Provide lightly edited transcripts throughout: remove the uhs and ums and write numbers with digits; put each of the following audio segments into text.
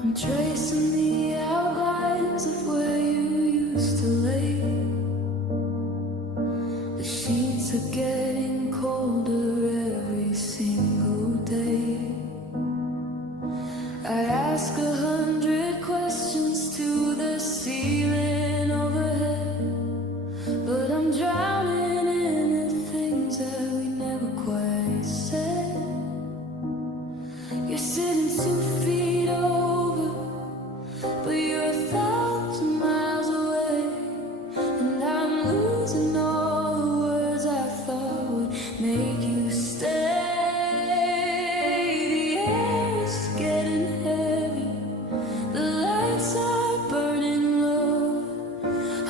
I'm tracing the outlines of where you used to lay. The sheets are getting colder every single day. I ask 100 questions to the ceiling overhead, but I'm drowning in the things that we never quite said. You're sitting 2 feet over, but you're 1,000 miles away, and I'm losing all the words I thought would make you stay. The air is getting heavy, the lights are burning low.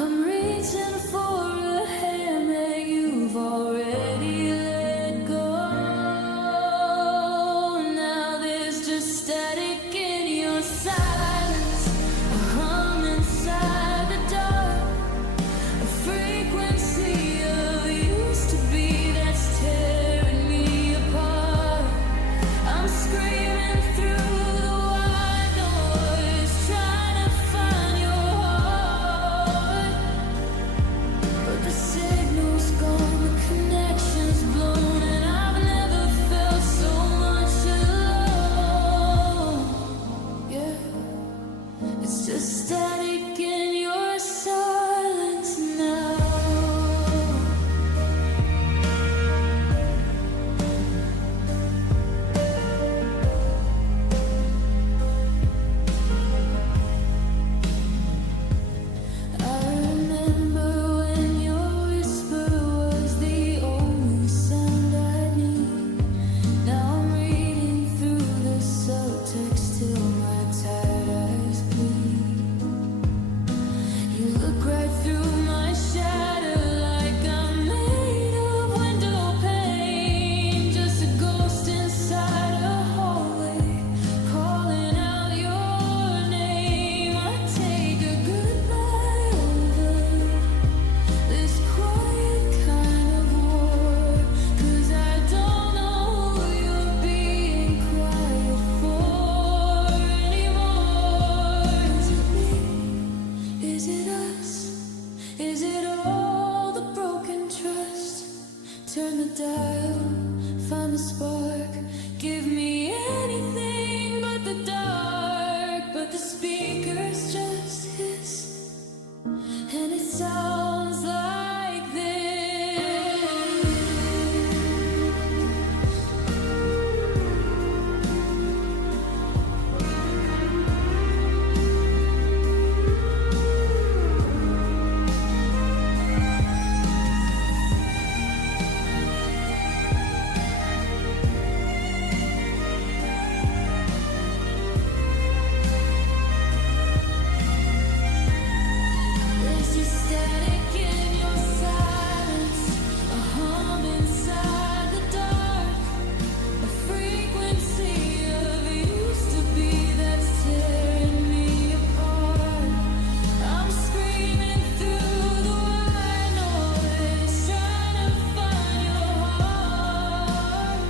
I'm reaching for a hand that you've already let go. Now there's just static in your silence, a hum inside the dark, a frequency of used to be that's tearing me apart. I'm screaming through the white noise, trying to find your heart, but the signal's gone, the connection's blown, and I've never felt so much alone. Yeah, it's just static in your silence now. I remember when your whisper was the only sound I need. Now I'm reading through the subtext till my tired eyes bleed. You look right through my shadow like I'm made of window pane, just a ghost inside a hallway, calling out your name. I take a goodbye over this quiet kind of war, 'cause I don't know who you're being quiet for anymore. Is it me? Is it us? Is it all the broken trust? Turn the dial, find the spark, give me anything but the dark. But the speakers just hiss, and it sounds like this. There's just static in your silence, a hum inside the dark, a frequency of used to be that's tearing me apart. I'm screaming through the white noise, trying to find your heart,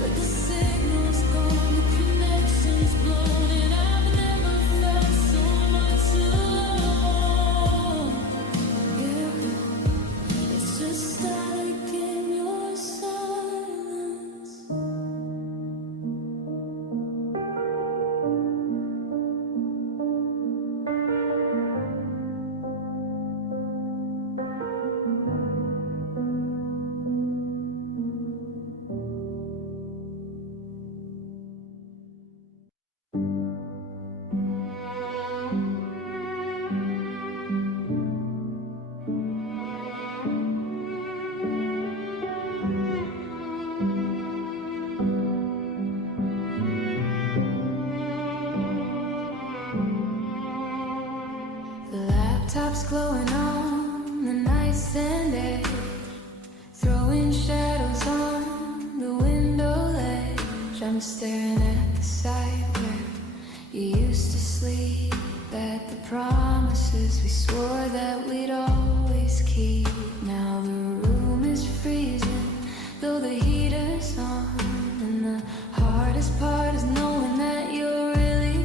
but the signal's gone, the connection's blown, and I've never felt so much alone. Yeah, it's just static in your silence. The laptop's glowing on the nightstand edge, throwing shadows on the window ledge. I'm staring at the side where you used to sleep, at the promises we swore that we'd always keep. Now the room is freezing, though the heater's on, and the hardest part is knowing that you're really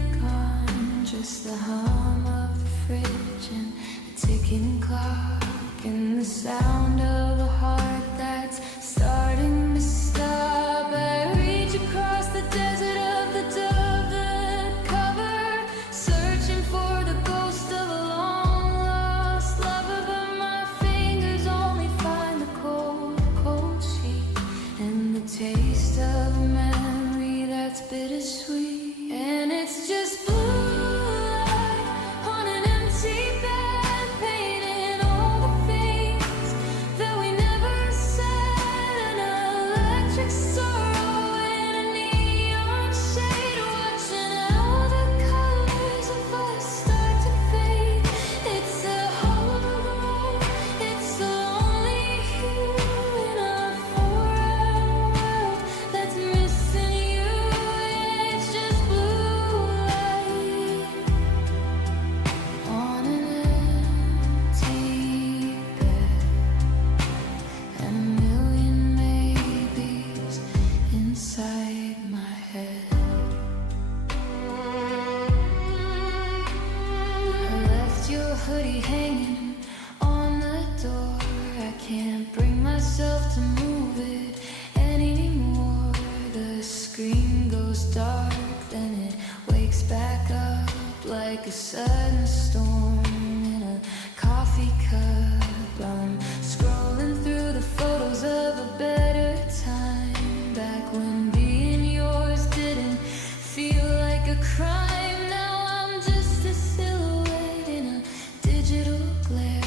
like a sudden storm in a coffee cup. I'm scrolling through the photos of a better time, back when being yours didn't feel like a crime. Now I'm just a silhouette in a digital glare,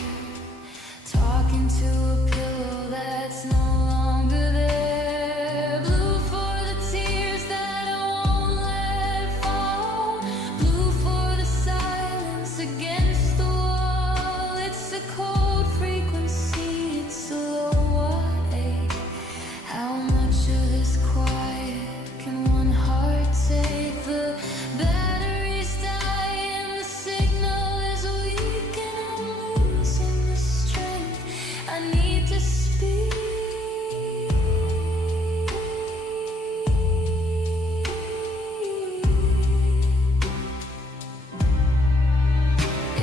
talking to a pillow that's no longer there. Blue for the tears that I won't let fall, blue for the silence against the wall. It's a cold frequency, it's a low watt. How much of this quiet can one heart take? The battery's dying, the signal is weak, and I'm losing the strength I need to speak.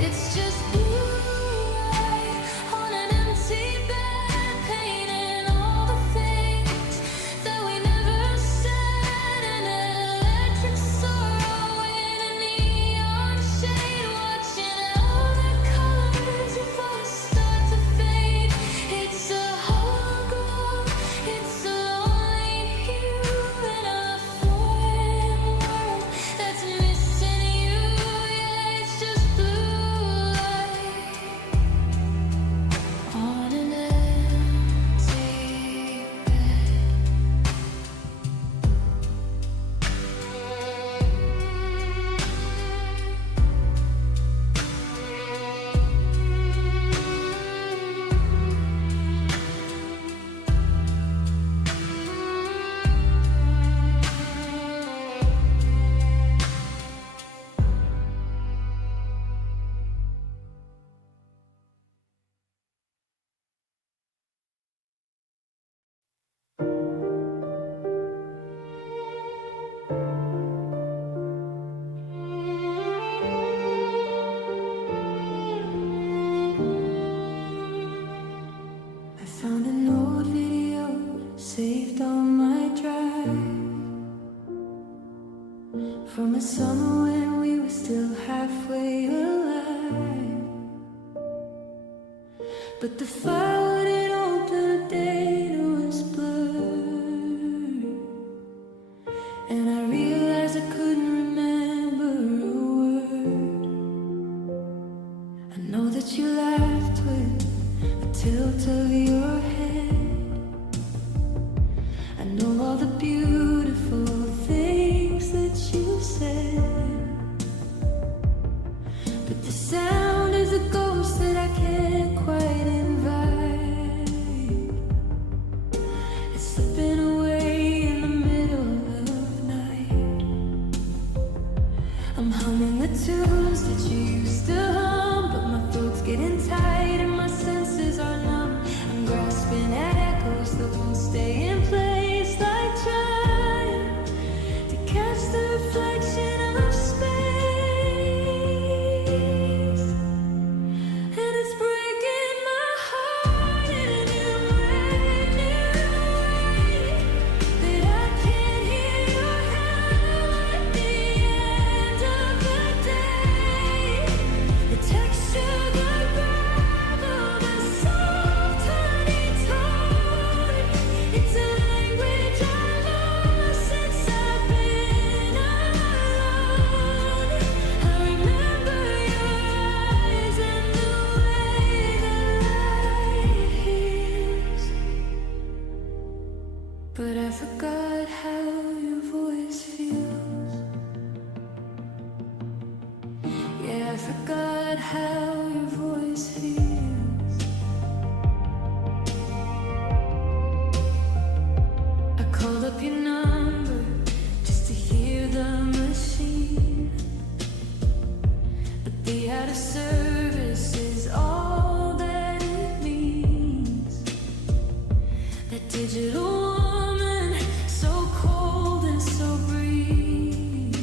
It's just blue light on an empty bed, painting all the things that we never said, and an electric sorrow in a neon shade, watching how the colors of us start to fade. It's a hollow, it's a lonely hue in a foreign world that's missing you. Yeah, it's just blue light on an empty bed. I found an old video saved on my drive, from a summer when we were still halfway alive. But the file wouldn't open, the data was blurred, and I realized I couldn't remember a word. I know that you laughed with a tilt of your head. I know all the beautiful things that you said, but the sound is a ghost that I can't quite invite. It's slipping away in the middle of night. I'm humming the tunes that you used to hum, but my throat's getting tight and my senses are numb. I'm grasping at echoes that won't stay in place, like trying to catch the reflection of space. And it's breaking my heart in a new way, that I can't hear your hello at the end of the day. The texture, the gravel, the soft honey tone. It's a language I lost since I've been alone. I remember your eyes and the way the light heals, but I forgot how your voice feels. Yeah, I forgot how your voice feels. I called up your number just to hear the machine, but the out of service is all that it means. That digital woman, so cold and so brief,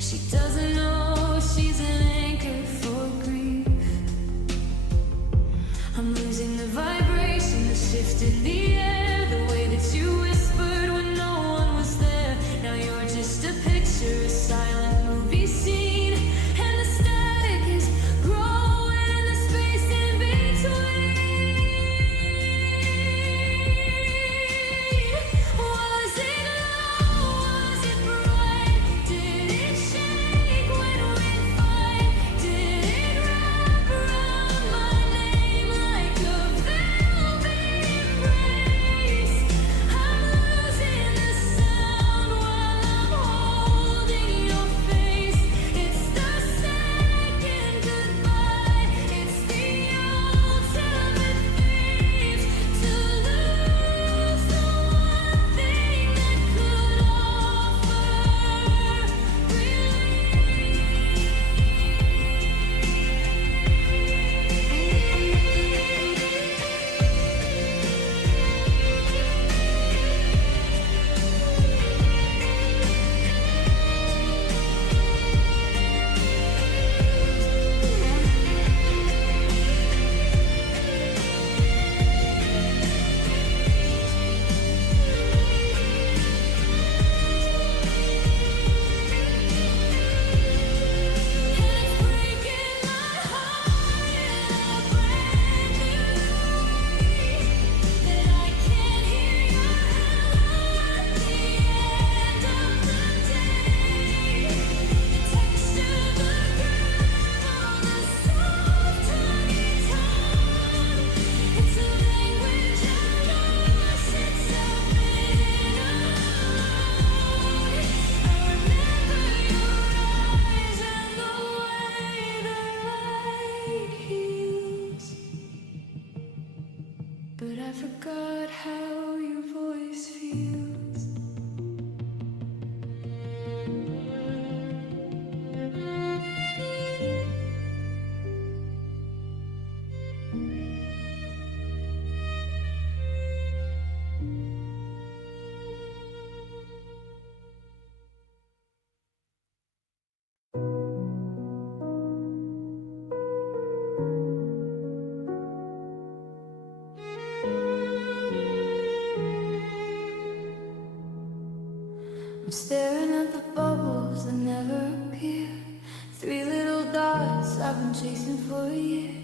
she doesn't know she's an anchor for grief. I'm losing the vibration, the shift in the air, the way that you whispered when no one was there. Now you're just a picture, a silent movie Staring at the bubbles that never appear. Three little dots I've been chasing for a year.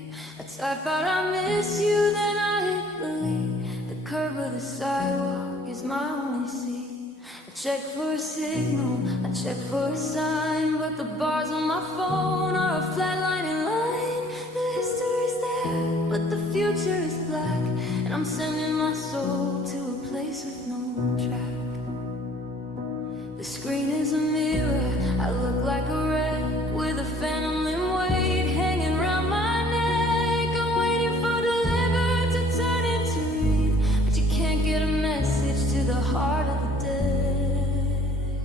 I type out I miss you, then I believe the curve of the sidewalk is my only scene. I check for a signal, I check for a sign, but the bars on my phone are a flatlining line. The history's there, but the future is black, and I'm sending my soul to a place with no track. The screen is a mirror, I look like a wreck with a phantom limb weight hanging round my neck. I'm waiting for the liver to turn into reed, but you can't get a message to the heart of the dead.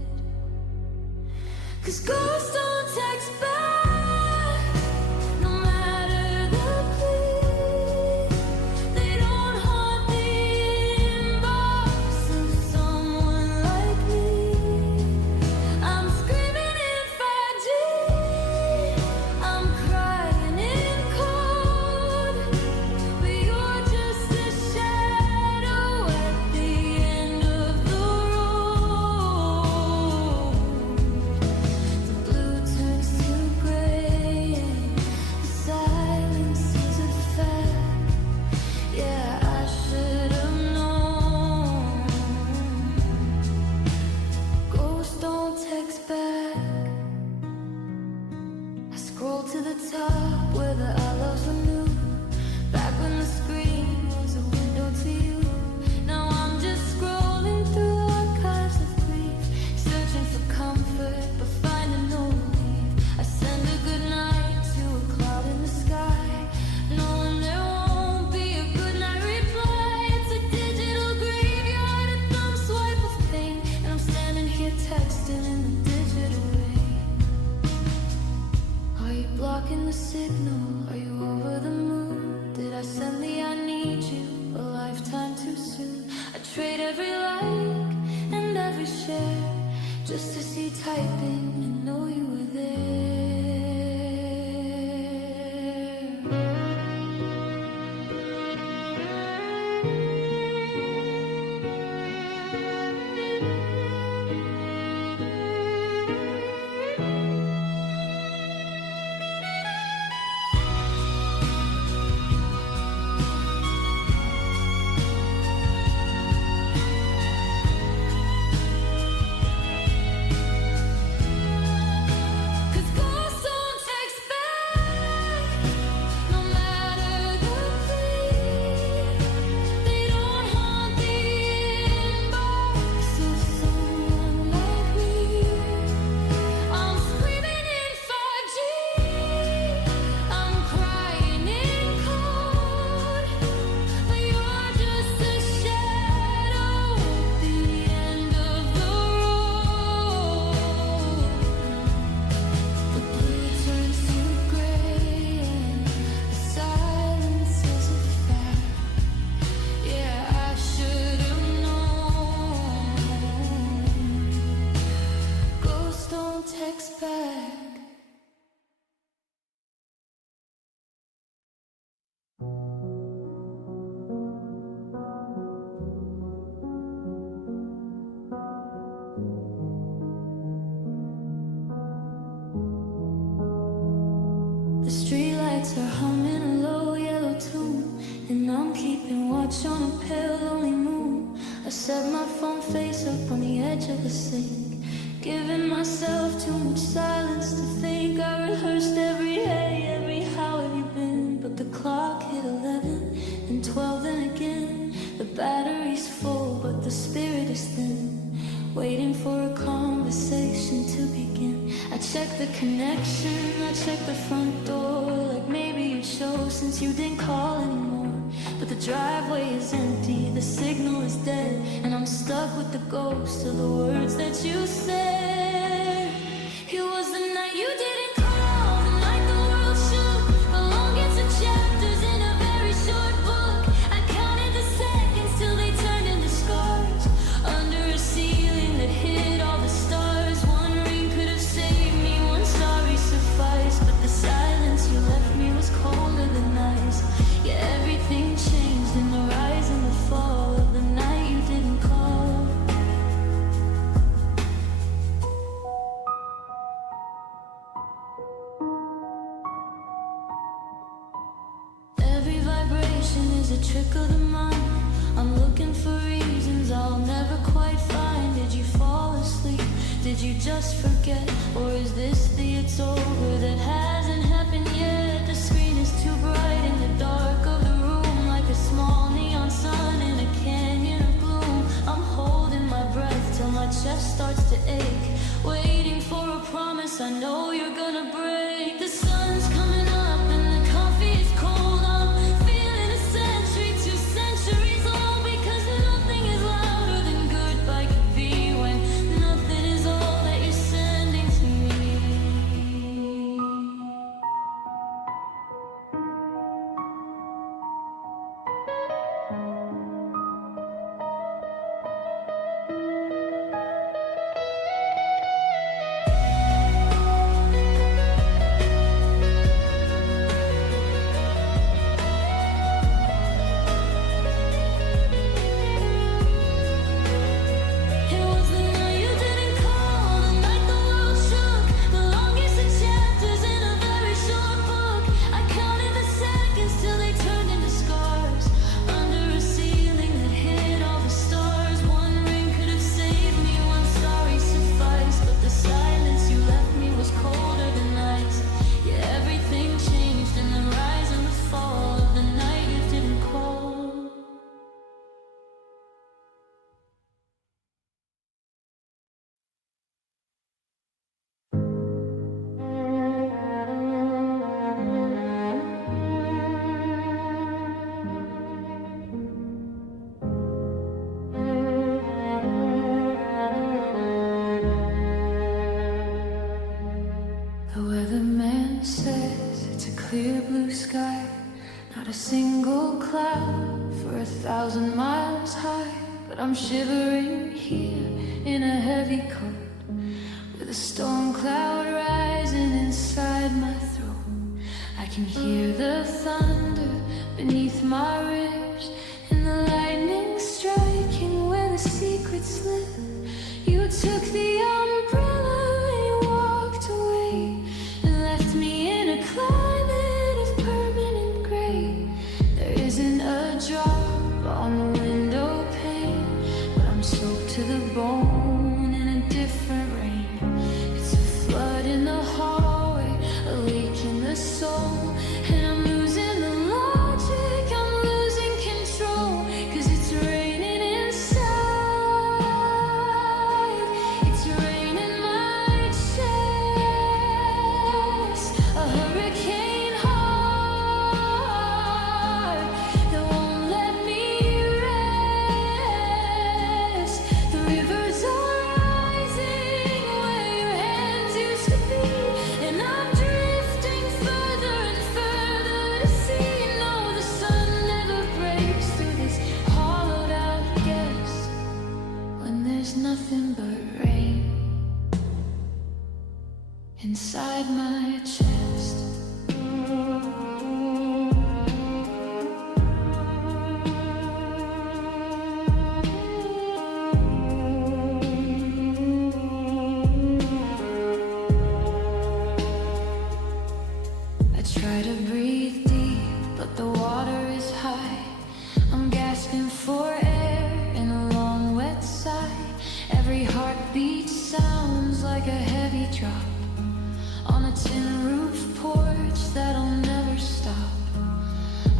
'Cause ghosts don't text back, no matter the plea. They don't haunt the inbox of someone like me. I'm screaming in 5G, I'm crying in code, but you're just a shadow at the end of the road. The blue turns to gray and the silence is a fact. Yeah, I should have known. Ghosts don't text back. I scroll to the top where the I loves were new, back when the screen was a window to you. Now I'm just scrolling through archives of grief, searching for comfort but finding no relief. I send a good night to a cloud in the sky, knowing there won't be a good night reply. It's a digital graveyard, a thumb swipe of pain, and I'm standing here texting in the digital rain. Are you blocking the signal? Are you over the moon? Did I send the I need you a lifetime too soon? I trade every like and every share just to see typing and know you were there. Cause ghosts don't text back, no matter the plea. They don't haunt the inbox of someone like me. I'm screaming in 5G, I'm crying in code, but you're just a shadow at the end of the road. The blue turns to gray and the silence is a fact. Yeah, I should have known. Ghosts don't text back. The streetlights are humming a low yellow tune, and I'm keeping watch on a pale lonely moon. I set my phone face up on the edge of the sink, giving myself too much silence to think. I rehearsed every hey, every how have you been, but the clock hit 11 and 12 then again. The battery's full but the spirit is thin, waiting for a conversation to begin. I check the connection, I check the front door, like maybe you show since you didn't call anymore. But the driveway is empty, the signal is dead, and I'm stuck with the ghost of the words that you said. It was the night you didn't call, the night the world shook, the longest of chapters in a very short book. I counted the seconds till they turned into scars, under a ceiling that hid all the stars. One ring could have saved me, one sorry sufficed, but the silence you left me was colder than ice. Yeah, everything changed in the rise and the fall of the night you didn't call. is a trick of the mind. I'm looking for reasons I'll never quite find. Did you fall asleep? Did you just forget? Or is this the it's over that hasn't happened yet? The screen is too bright in the dark of the room, like a small neon sun in a canyon of gloom. I'm holding my breath till my chest starts to ache, waiting for a promise I know you're gonna break. The sun's coming up and the coffee is cold. I'm feeling a century, 2 centuries long, because nothing is louder than goodbye could be when nothing is all that you're sending to me. It was the night you didn't call, the night the world shook, the longest of chapters in a very short book. I counted the seconds till they turned into scars, under a ceiling that hid all the stars. One ring could have saved me, one sorry sufficed, but the silence you left me was colder than ice. Yeah, everything changed in the rise and the fall of the night you didn't call. The weatherman says it's a clear blue sky, not a single cloud for 1,000 miles high. But I'm shivering here in a heavy coat, with a storm cloud rising inside my throat. I can hear the thunder beneath my ribs, and the lightning striking where the secrets live. You took the umbrella and you walked away, and left me in a climate of permanent gray. There isn't a drop on the window pane, but I'm soaked to the bone in a different rain. It's a flood in the hallway, a leak in the soul, and I'm losing the logic, I'm losing control, 'cause it's raining inside, it's raining my chest, a hurricane heart that won't let me rest. The rivers are rising where your hands used to be, and I'm drifting further and further to see. No, the sun never breaks through this hollowed out guess, when there's nothing but rain inside my chest. I try to breathe deep, but the water is high. I'm gasping for air in a long wet sigh. Every heartbeat sounds like a heavy drop on a tin roof porch that'll never stop.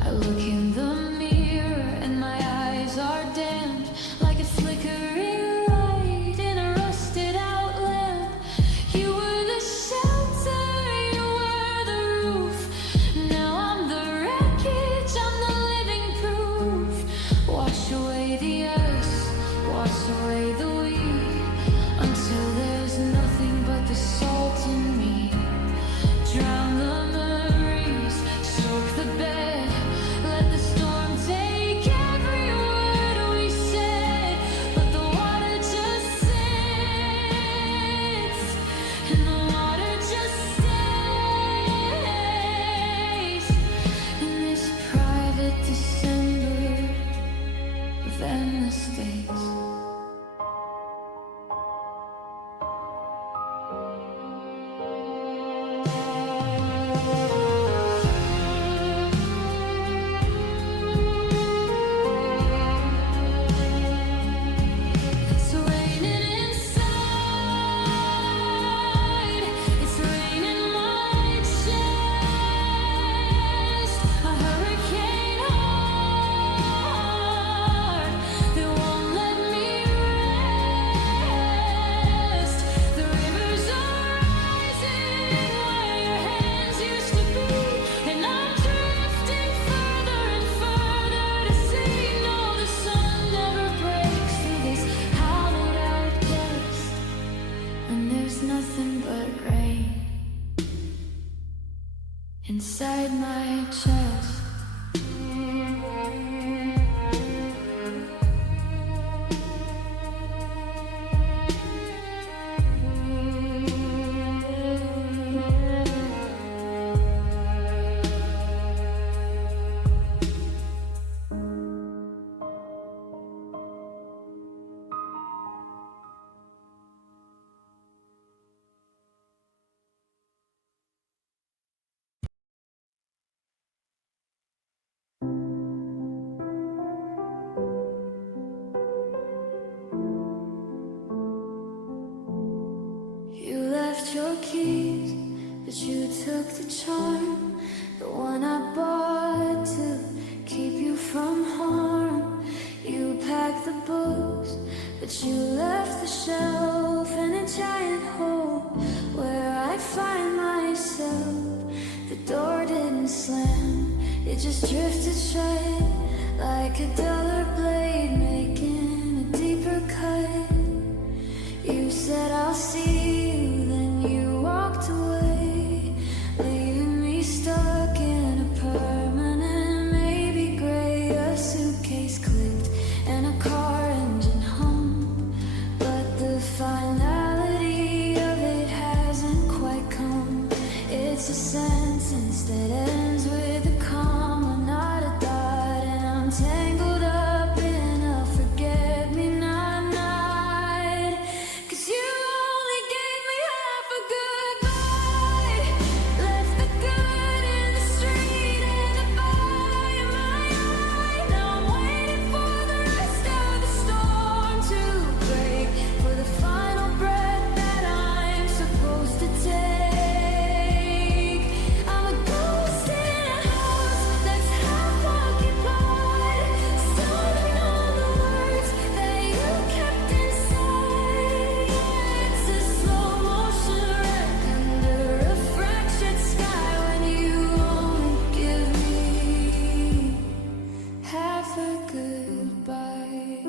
I look in the mirror and my eyes are damned, like a flickering light in a rusted out lamp. You were the shelter, you were the roof. Now I'm the wreckage, I'm the living proof. Wash away the ice, wash away the weed, until there's nothing but the salt in me. Drown the memories, soak the bed, let the inside my chest. You left your keys, but you took the charm, the one I bought to keep you from harm. You packed the books, but you left the shelf in a giant hole where I find myself. The door didn't slam, it just drifted shut like a duller blade making a deeper cut. You said I'll see you, then you walked away, leaving me stuck in a permanent maybe gray. A suitcase clicked and a car engine hummed, but the finality of it hasn't quite come. It's a sentence that ends with a comma, not a dot, and I'm tangled up in a forget-me-not night. 'Cause you only gave me half a goodbye, left the good in the street and a bye in my eye. Now I'm waiting for the rest of the storm to break, for the final breath that I'm supposed to take. I'm a ghost in a house that's half occupied, stumbling on the words that you kept inside. It's a slow motion wreck under a fractured sky when you only give me half a goodbye.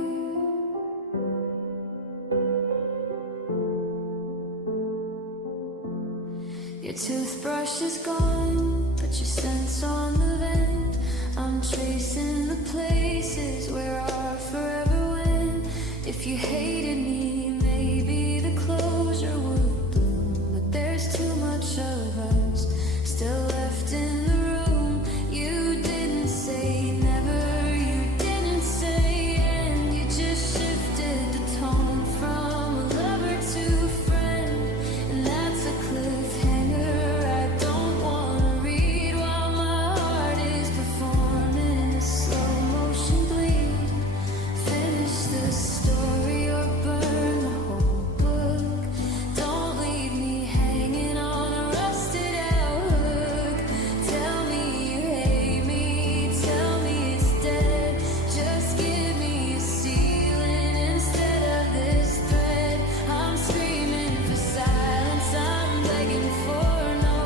Your toothbrush is gone, but your scent's on the vent. I'm tracing the places where our forever went. If you hated me, maybe the closure would bloom, but there's too much of us still left in the room. You didn't say never, you didn't say and you just shifted the tone from a lover to friend, and that's a cliffhanger I don't wanna read while my heart is performing a slow motion bleed. Finish the story or burn the whole book. Don't leave me hanging on a rusted out hook. Tell me you hate me, tell me it's dead. Just give me a ceiling instead of this thread. I'm screaming for silence, I'm begging for no.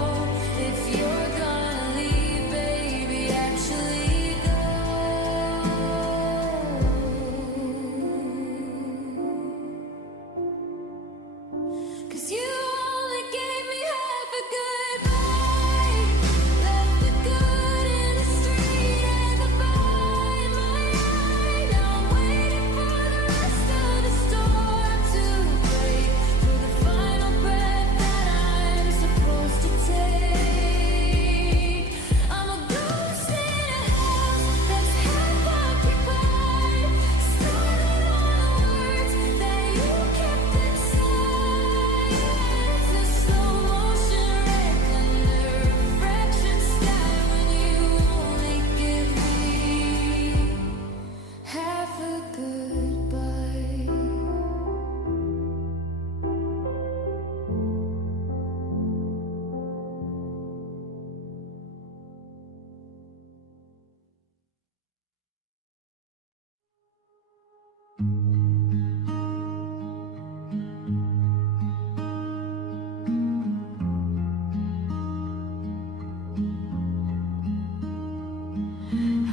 If you're gonna leave, baby, actually go. 'Cause you only gave me half a goodbye, left the good in the street and the bye in my eye. Now I'm waiting for the rest of the storm to break, for the final breath that I'm supposed to take. I'm a ghost in a house that's half occupied, stumbling on the words that you kept inside. It's a slow motion wreck under a fractured sky when you only give me half a goodbye.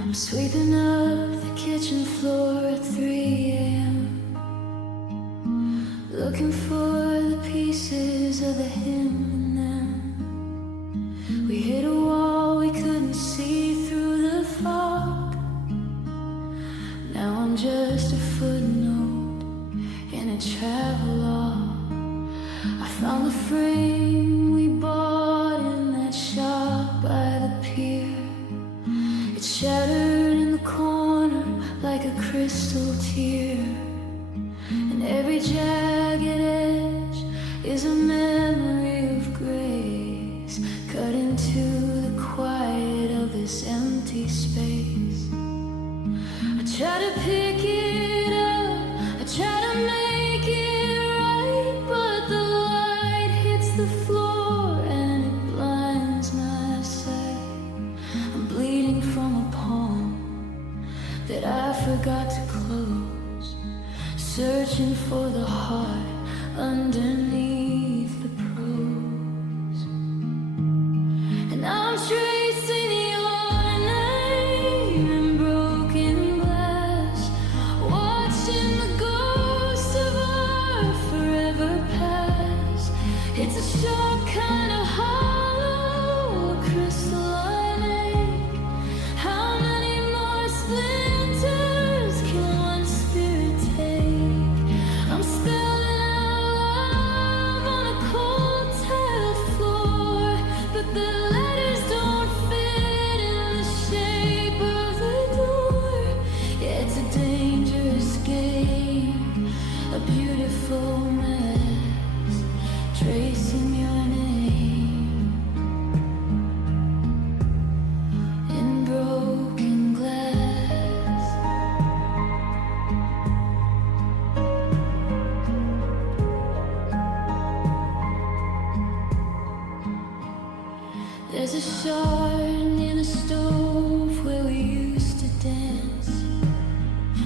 I'm sweeping up the kitchen floor at 3 a.m., looking for the pieces of the hymn, and then we hit a wall the frame we bought in that shop by the pier. It's shattered in the corner like a crystal tear, and every jagged edge is a memory of grace cut into the quiet of this empty space. I try to pick it up, I try to make it right, but the light hits the floor and it blinds my sight. I'm bleeding from a palm that I forgot to close, searching for the heart underneath the prose. And I'm tracing your name in broken glass, watching the ghost of our forever past. It's a sharp kind of hollow crystalline ache. How many more splinters can one spirit take? I'm spelling out love on a cold tiled floor, but the letters don't fit in the shape of the door. Yeah, it's a dangerous game, a beautiful mess, tracing your name in broken glass. There's a shard near the stove where we used to dance,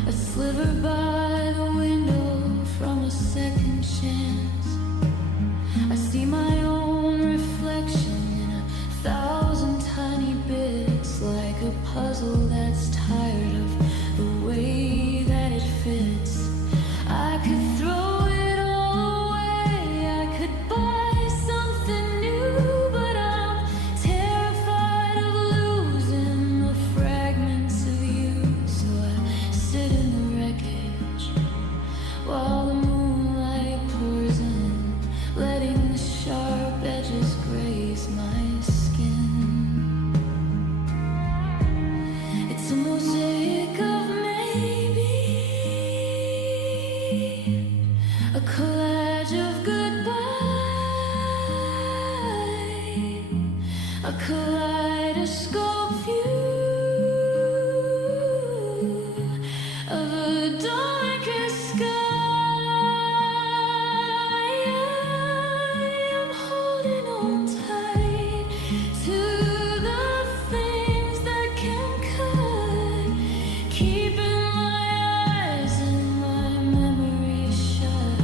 a sliver by the window from a second chance. I see my own reflection in 1,000 tiny bits, like a puzzle that's tired of the way that it fits. I could throw it all away, I could buy something new, but I'm terrified of losing the fragments of you. So I sit in the wreckage while the moonlight pours in, letting the sharp edges graze my skin. It's a mosaic of maybe, a collage of goodbye, a kaleidoscope view of a darker sky. I'm holding on tight to the things that can cut, keeping my eyes and my memory shut.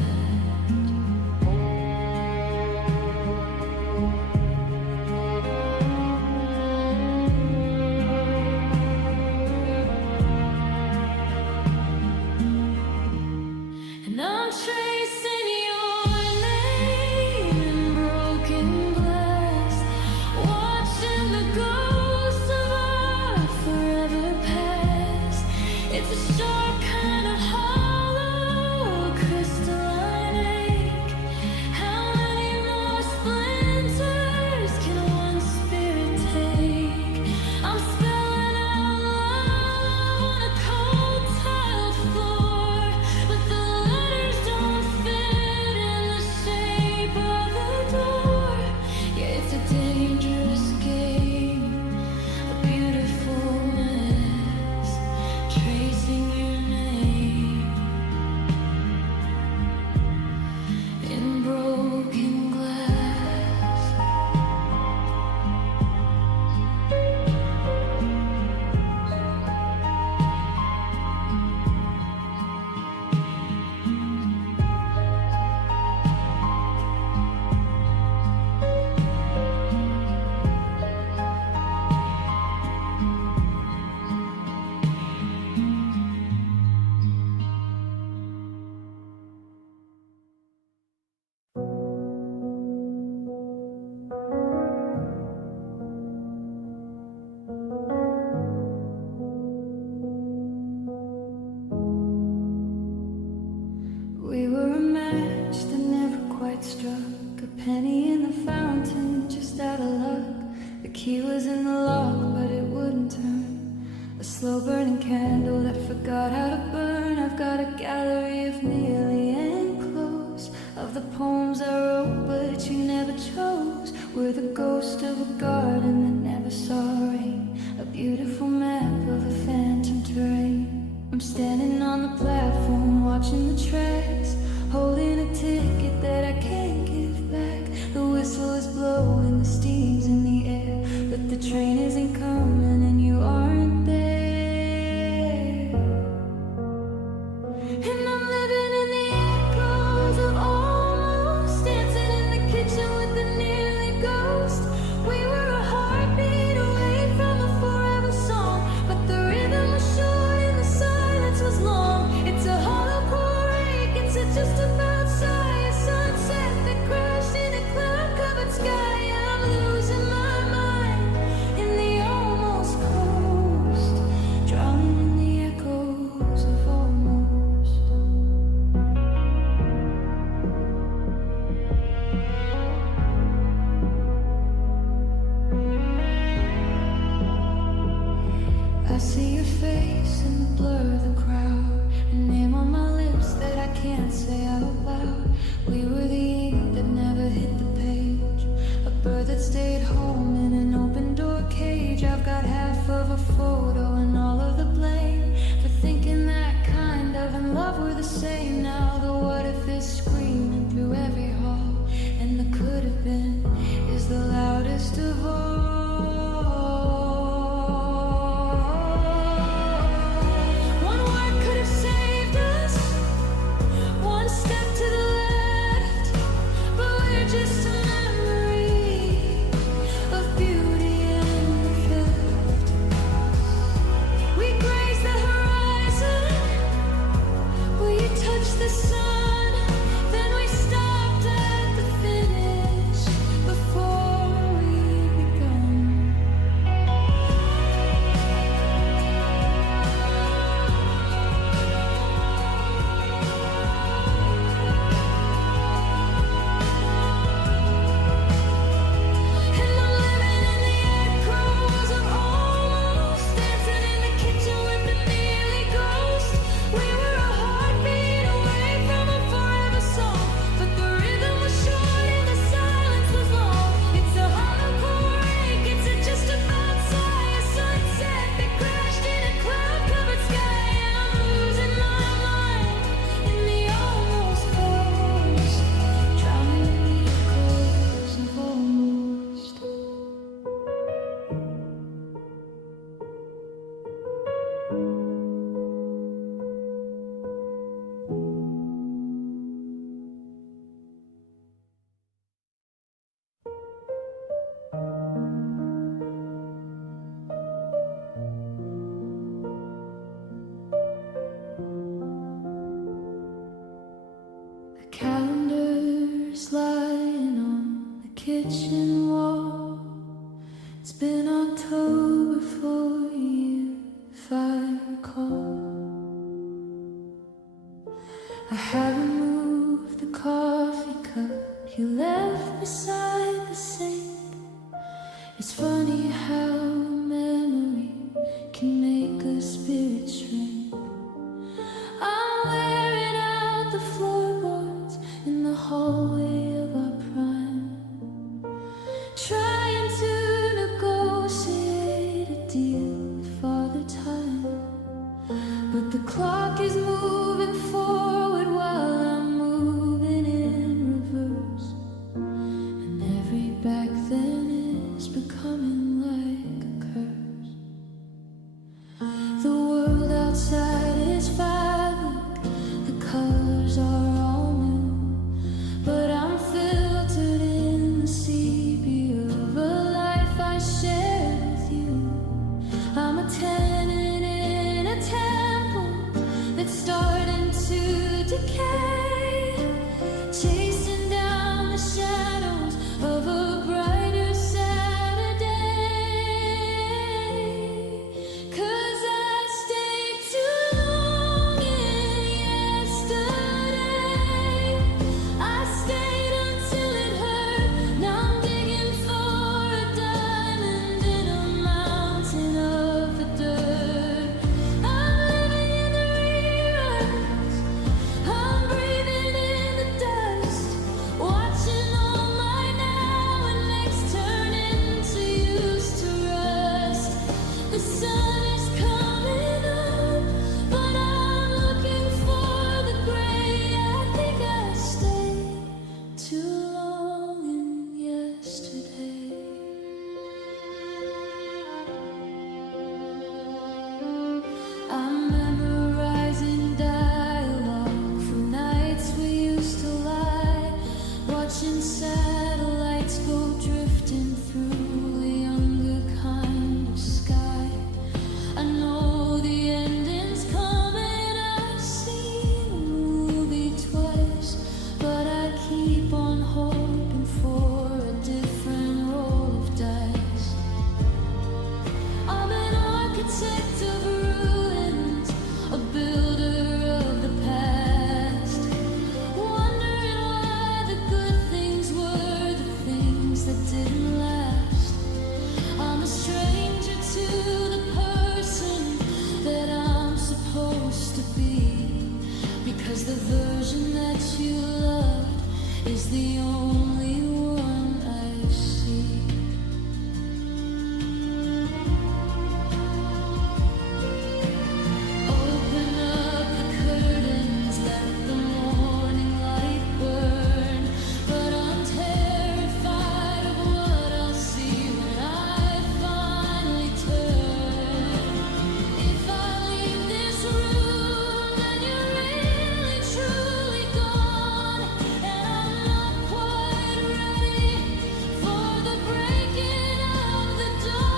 penny in the fountain, just out of luck. The key was in the lock, but it wouldn't turn. A slow burning candle that forgot how to burn. I've got a gallery of nearly enclosed of the poems I wrote, but you never chose. We're the ghost of a garden that never saw rain, a beautiful map of a phantom terrain. I'm standing on the platform watching the tracks, holding a ticket that I can't give back. The whistle is blowing, the steam's in the air, but the train isn't coming and you aren't there. And I'm living in the echoes of almost, dancing in the kitchen with the nearly ghost. We were a heartbeat away from a forever song, but the rhythm was short and the silence was long. It's a hollow break, it's just about sight, a sunset that crashed in a cloud-covered sky. And I'm losing my mind in the almost coast, drowning in the echoes of almost. I see your face in the blur of the crowd, a name on my lips that I can't say out loud. We were the ink that never hit the page, a bird that stayed home in an open door cage. I've got half of a photo and all of the blame for thinking that kind of in love were the same. Now the what if is screaming through every hall, and the could have been is the loudest of all. One word could have saved us, one step to the left, but we're just a memory of beauty and theft. We graze the horizon, will you touch the sun? Then we stopped at the finish before we'd begun. And I'm living in the echoes of almost, dancing in the kitchen with the nearly ghost. We were a heartbeat away from a forever song, but the rhythm was short and the silence was long. It's a hollow break, it's just about sigh, a sunset that crashed in a cloud-covered sky. And I'm losing my mind in the almost coast, drowning in the echoes of almost. The calendar's lying on the kitchen wall. It's been October for you, if I recall. I haven't moved the coffee cup you left beside the sink. It's funny how a memory can make a spirit shrink. I'm wearing out the floorboards in the hallway of our prime, trying to negotiate a deal with Father Time. But the clock is moving forward while I'm moving in reverse, and every back then is becoming like a curse. The world outside is fabric, the colors are all new, but I'm filtered in the sepia of moments that didn't last. I'm a stranger to the person that I'm supposed to be, because the version that you loved is the only one I see. Open up the curtains, let the morning light burn, but I'm terrified of what I'll see when I finally turn. If I leave this room, then you're really truly gone, and I'm not quite ready for the breaking of the dawn.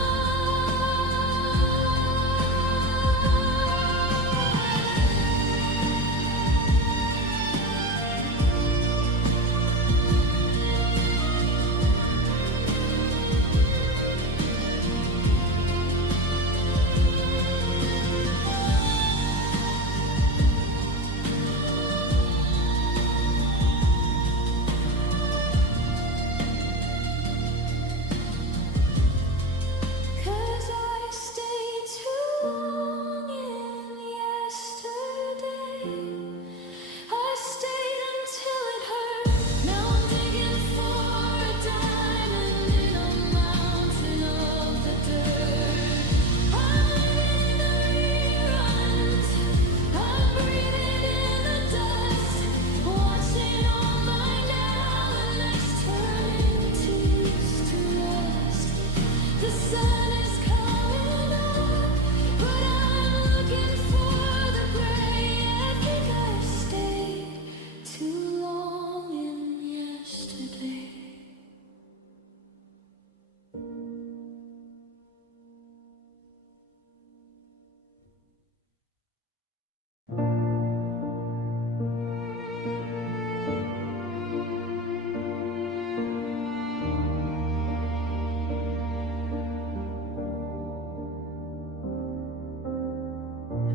Cause I stayed too long in yesterday. I stayed until it hurt. Now I'm digging for a diamond in a mountain of the dirt. I'm living in the reruns. I'm breathing in the dust, watching all my now and next turn into used to rust. The sun is coming up, but I'm looking for the gray. I think I stayed too long in yesterday.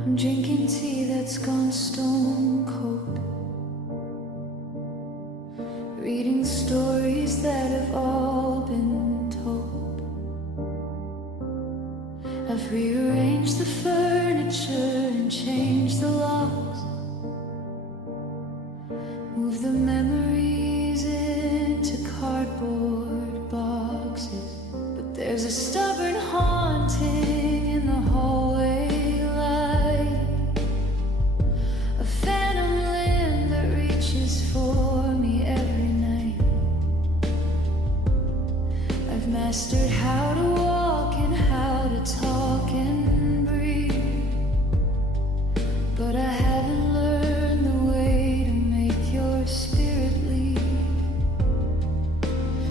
I'm drinking tea that's gone stone cold, reading stories that have all been told. I've rearranged the furniture and changed the locks, moved the memories into cardboard boxes. But there's a stubborn haunting in the hallway light, a phantom limb that reaches for me every night. I've mastered how to walk and how to talk and breathe, but I haven't learned the way to make your spirit leave.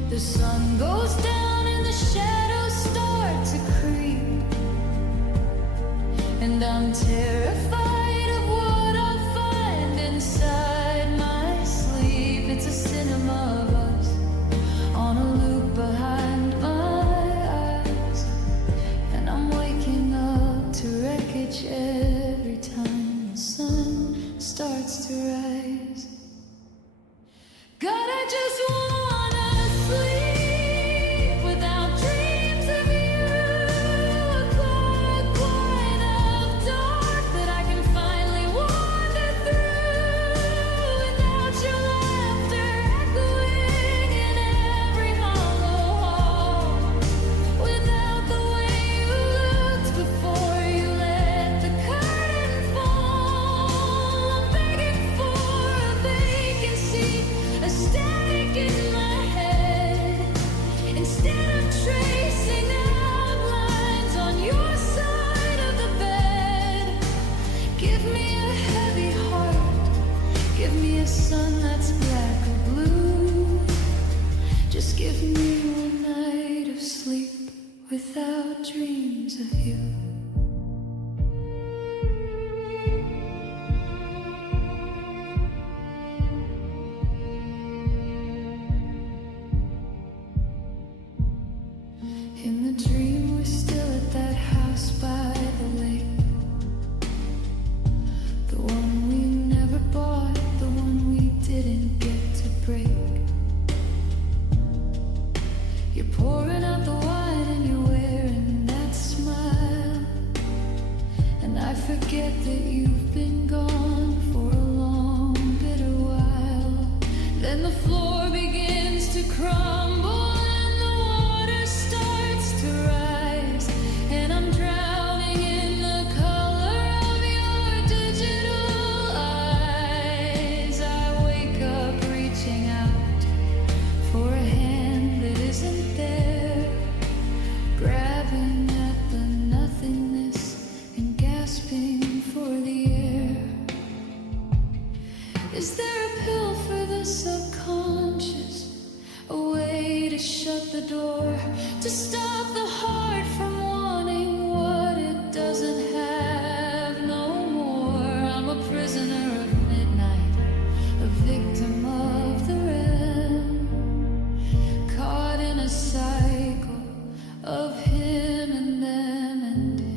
The sun goes down and the shadows start to creep, and I'm terrified of what I'll find inside my sleep. It's a cinema of us on a loop behind my eyes, and I'm waking up to wreckage every time the sun starts to rise. God, I just wanna sleep without dreams of you, a quiet of dark that I can finally wander through, without your laughter echoing in every hollow hall, without the way you looked before you let the curtain fall. I'm begging for a vacancy, a static in my head, instead of tracing outlines on your side of the bed. Give me a heavy heart, give me a sun that's black or blue. Just give me one night of sleep without dreams of you. In the dream, we're still at that house by the lake, the one we never bought, the one we didn't get to break. crumble and the water starts to rise, and I'm drowning in the color of your digital eyes. I wake up reaching out for a hand that isn't there, grabbing at the nothingness and gasping for the air. Is there a pill for the subconscious? A way to shut the door, to stop the heart from wanting what it doesn't have no more. I'm a prisoner of midnight, a victim of the realm, caught in a cycle of him and them and him.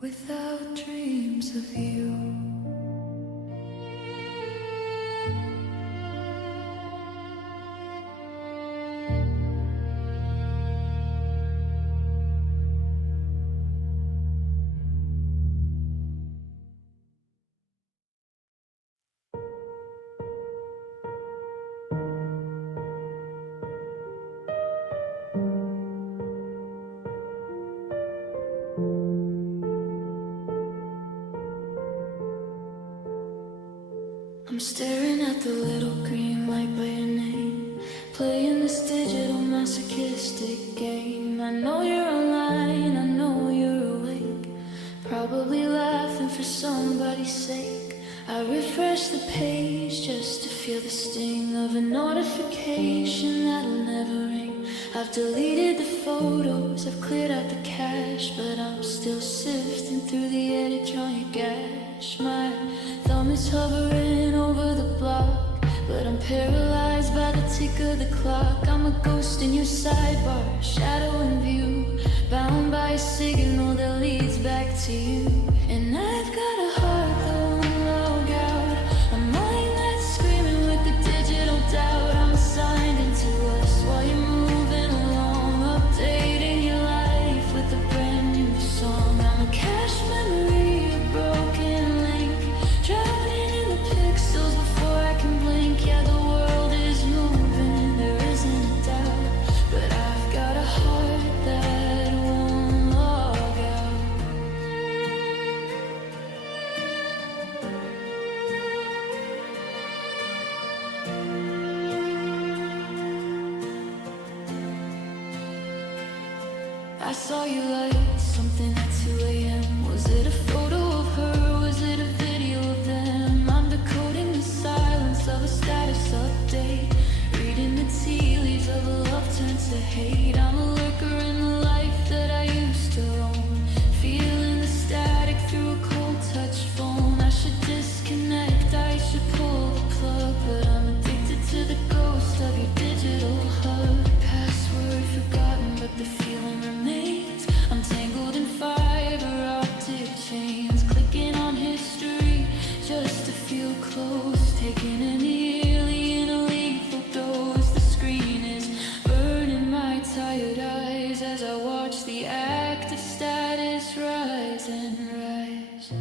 Without dreams of you. I'm staring at the little green light by your name, playing this digital masochistic game. I know you're online, I know you're awake, probably laughing for somebody's sake. I refresh the page just to feel the sting of a notification that'll never ring. I've deleted the photos, I've cleared out the cache, but I'm still sifting through the electronic gash. My thumb is hovering over the block, but I'm paralyzed by the tick of the clock. I'm a ghost in your sidebar, shadow in view, bound by a signal that leads back to you. And I've got a heart that won't log out, a mind that's screaming with the digital doubt. I'm signed into us while you're moving along, updating your life with a brand new song. I'm a cache memory, a broken link, drowning in the pixels before I can blink. Yeah, the world is moving, there isn't a doubt, but I've got a heart that won't log out. I saw you like something at 2 a.m. Was it a photo of her? Was it a video of them? I'm decoding the silence of a status update, reading the tea leaves of a love turned to hate. I'm a lurker in the life that I used to own, feeling the static through a cold touch phone. I should disconnect, I should pull the plug, but I'm addicted to the ghost of your digital hug. Password forgotten, but the feeling remains. I'm tangled in fiber optic chains, clicking on history just to feel close, taking an alien, a lethal dose. The screen is burning my tired eyes as I watch the active status rise and rise.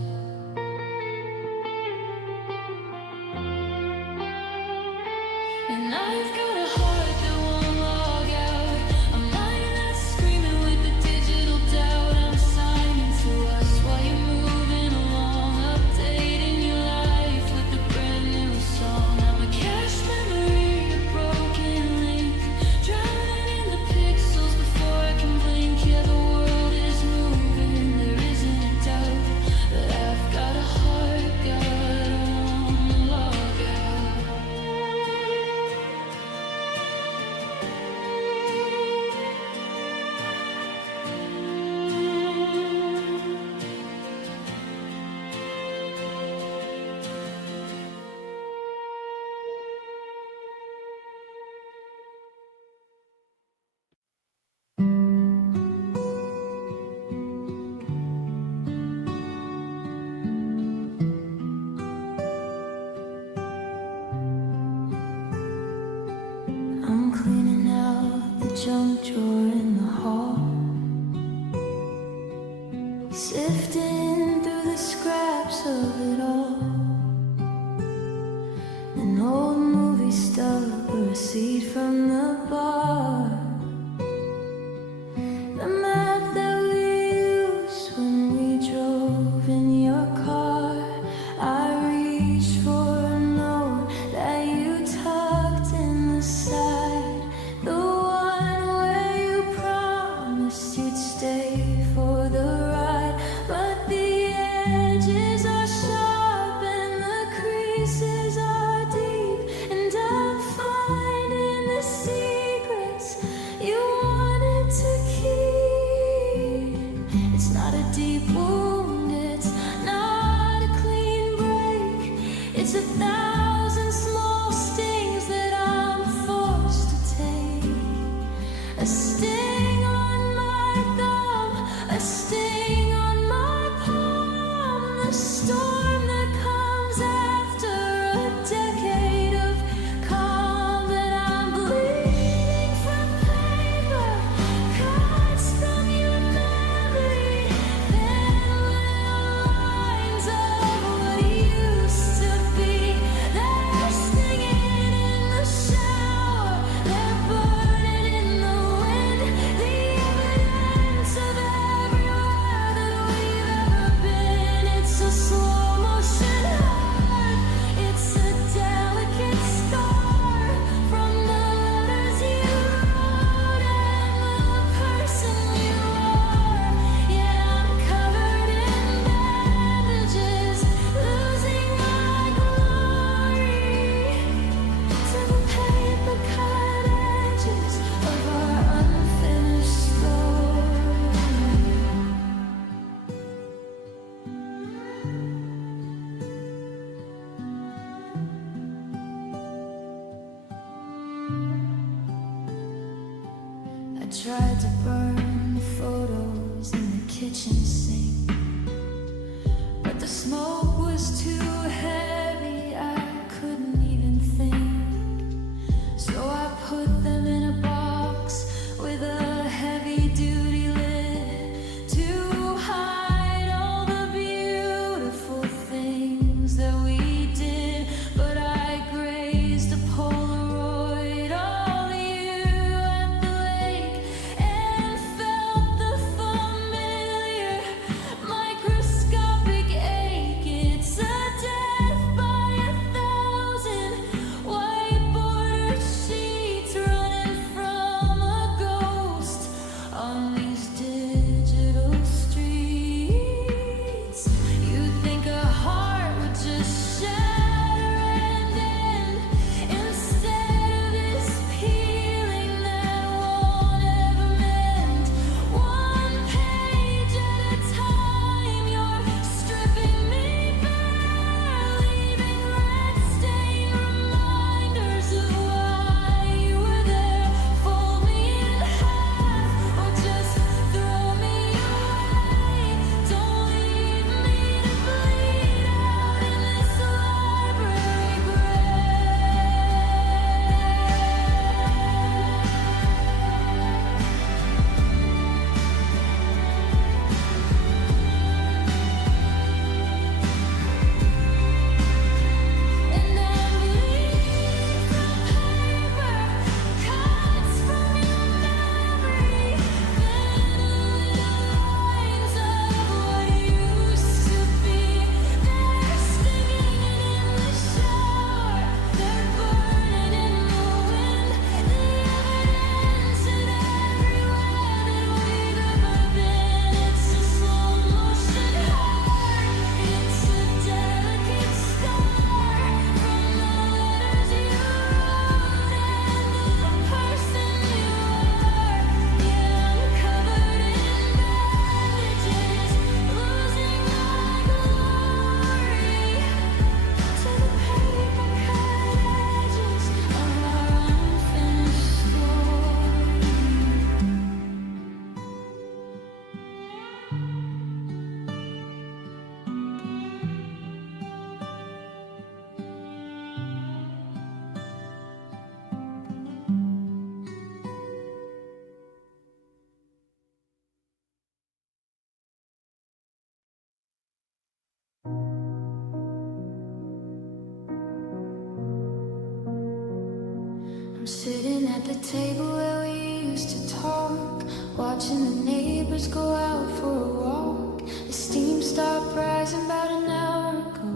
And I've got a heart that won't log out, a mind that's screaming with the digital doubt. I'm signing to us while you're moving along, updating your life with a brand new song. I'm a cache memory, a broken link, drowning in the pixels before I can blink. Yeah, the world is moving, there isn't a doubt, but I've got a heart, God, I wanna log out. I'm cleaning out the junk drawer in the hall, sifting through the scraps of it all. An old movie stub, a receipt from the bar, the map that we used when we drove in your car. I reached for a note that you tucked in the side, the one where you promised you'd stay for the ride. But the edges are sharp and the creases are deep, and I'm finding the secrets you wanted to keep. It's not a deep wound, it's not a clean break, it's 1,000 small stings that I'm forced to take. A sting on my thumb, a sting on my palm, the storm that comes after a decade of calm. But I'm bleeding from paper, cuts from your memory, thin little lines of what used to be. They're stinging in the shower, they're burning in the wind, the evidence of everywhere that we've ever been. It's a slow motion hurt, it's a delicate scar from the letters you wrote and the person you are. Yeah, I'm covered in bandages, losing my glory to the paper cut edges of our unfinished story. I tried to burn the photos in the kitchen sink, but the smoke was too heavy, I couldn't even think. So I put them in a box with a heavy-duty lid to hide all the beautiful things that we did. But I grazed a Polaroid, all you at the lake, I'm sitting at the table where we used to talk, watching the neighbors go out for a walk. The steam stopped rising about an hour ago,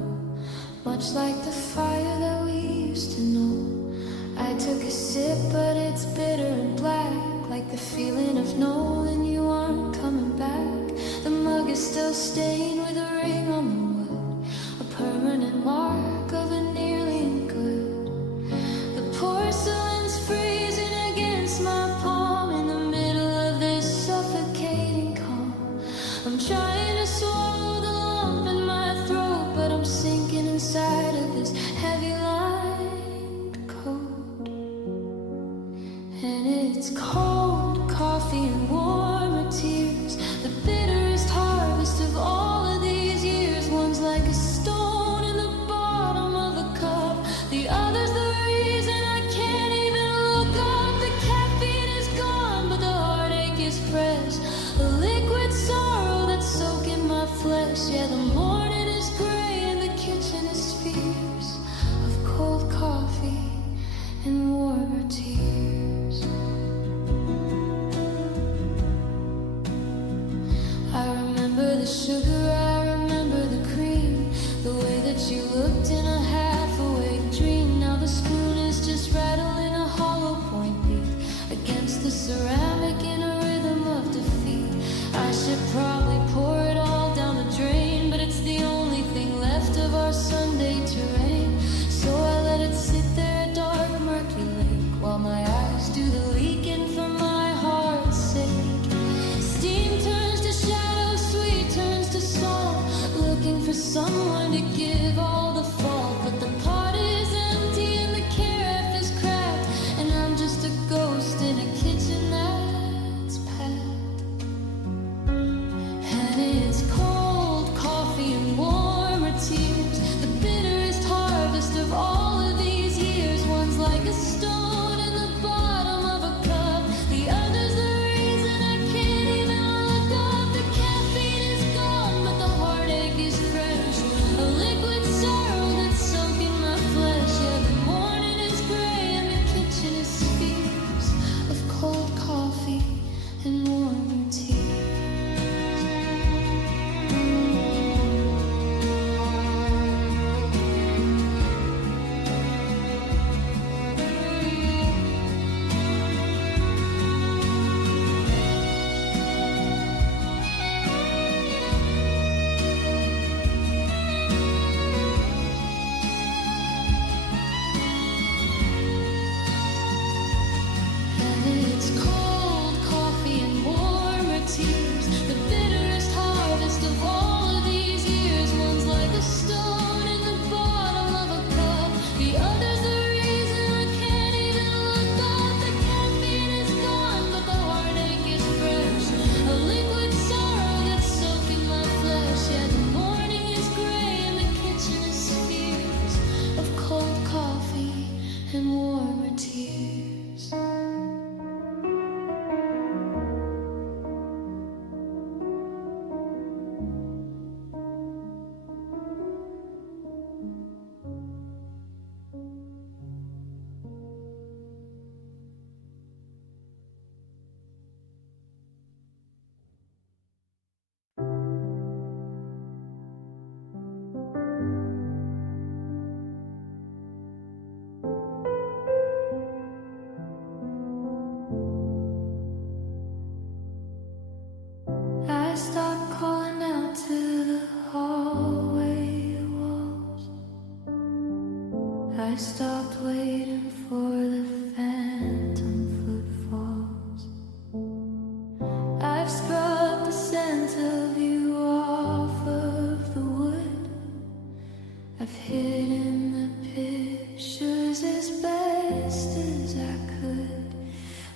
much like the fire that we used to know. I took a sip, but it's bitter and black, like the feeling of knowing you aren't coming back. The mug is still stained with a ring on the wood, a permanent mark of a nearly good. The porcelain's freezing against my palm in the middle of this suffocating calm. I'm trying to swallow the lump in my throat, but I'm sinking inside of this heavy lined coat. And it's cold coffee and warmer tears, the bitterest harvest of all of these years. One's like a stone in the bottom of a cup, the other's the reason I can't even look up. The caffeine is gone, but the heartache is fresh, a liquid sorrow that's soaking my flesh. Yeah, the morning is gray and the kitchen is fierce, of cold coffee and warmer tears. I remember the sugar, I remember the cream, the way that you looked in a half-awake dream. Now the spoon is just rattling a hollow point beat against the ceramic in a rhythm of defeat. I should probably pour it all down the drain, but it's the only thing left of our Sunday terrain. So I let it sit there, a dark murky lake, while my eyes do the leaking for my heart's sake. Steam turns to shadow, sweet turns to salt, looking for someone to give all the fault. But the pot is empty and the carafe is cracked, and I'm just a ghost in a kitchen that's packed. And it's cold coffee and warmer tears, the bitterest harvest of all of these years. One's like a stone in the bottom of a cup, the other's the reason I can't even look up. The caffeine is gone, but the heartache is fresh, a liquid sorrow that's soaking my flesh. Yeah, the morning is gray and the kitchen is fierce, of cold coffee and warmer tears. And it's cold coffee and warmer tears, the bitterest harvest of all of these years. One's like a stone in the bottom of a cup, the other's the reason I can't even look up. The caffeine is gone, but the heartache is fresh, a liquid sorrow that's soaking my flesh. Yeah, the morning is gray and the kitchen is fierce, of cold coffee and warmer tears. I stopped calling out to the hallway walls, I stopped waiting for the phantom footfalls. I've scrubbed the scent of you off of the wood, I've hidden the pictures as best as I could,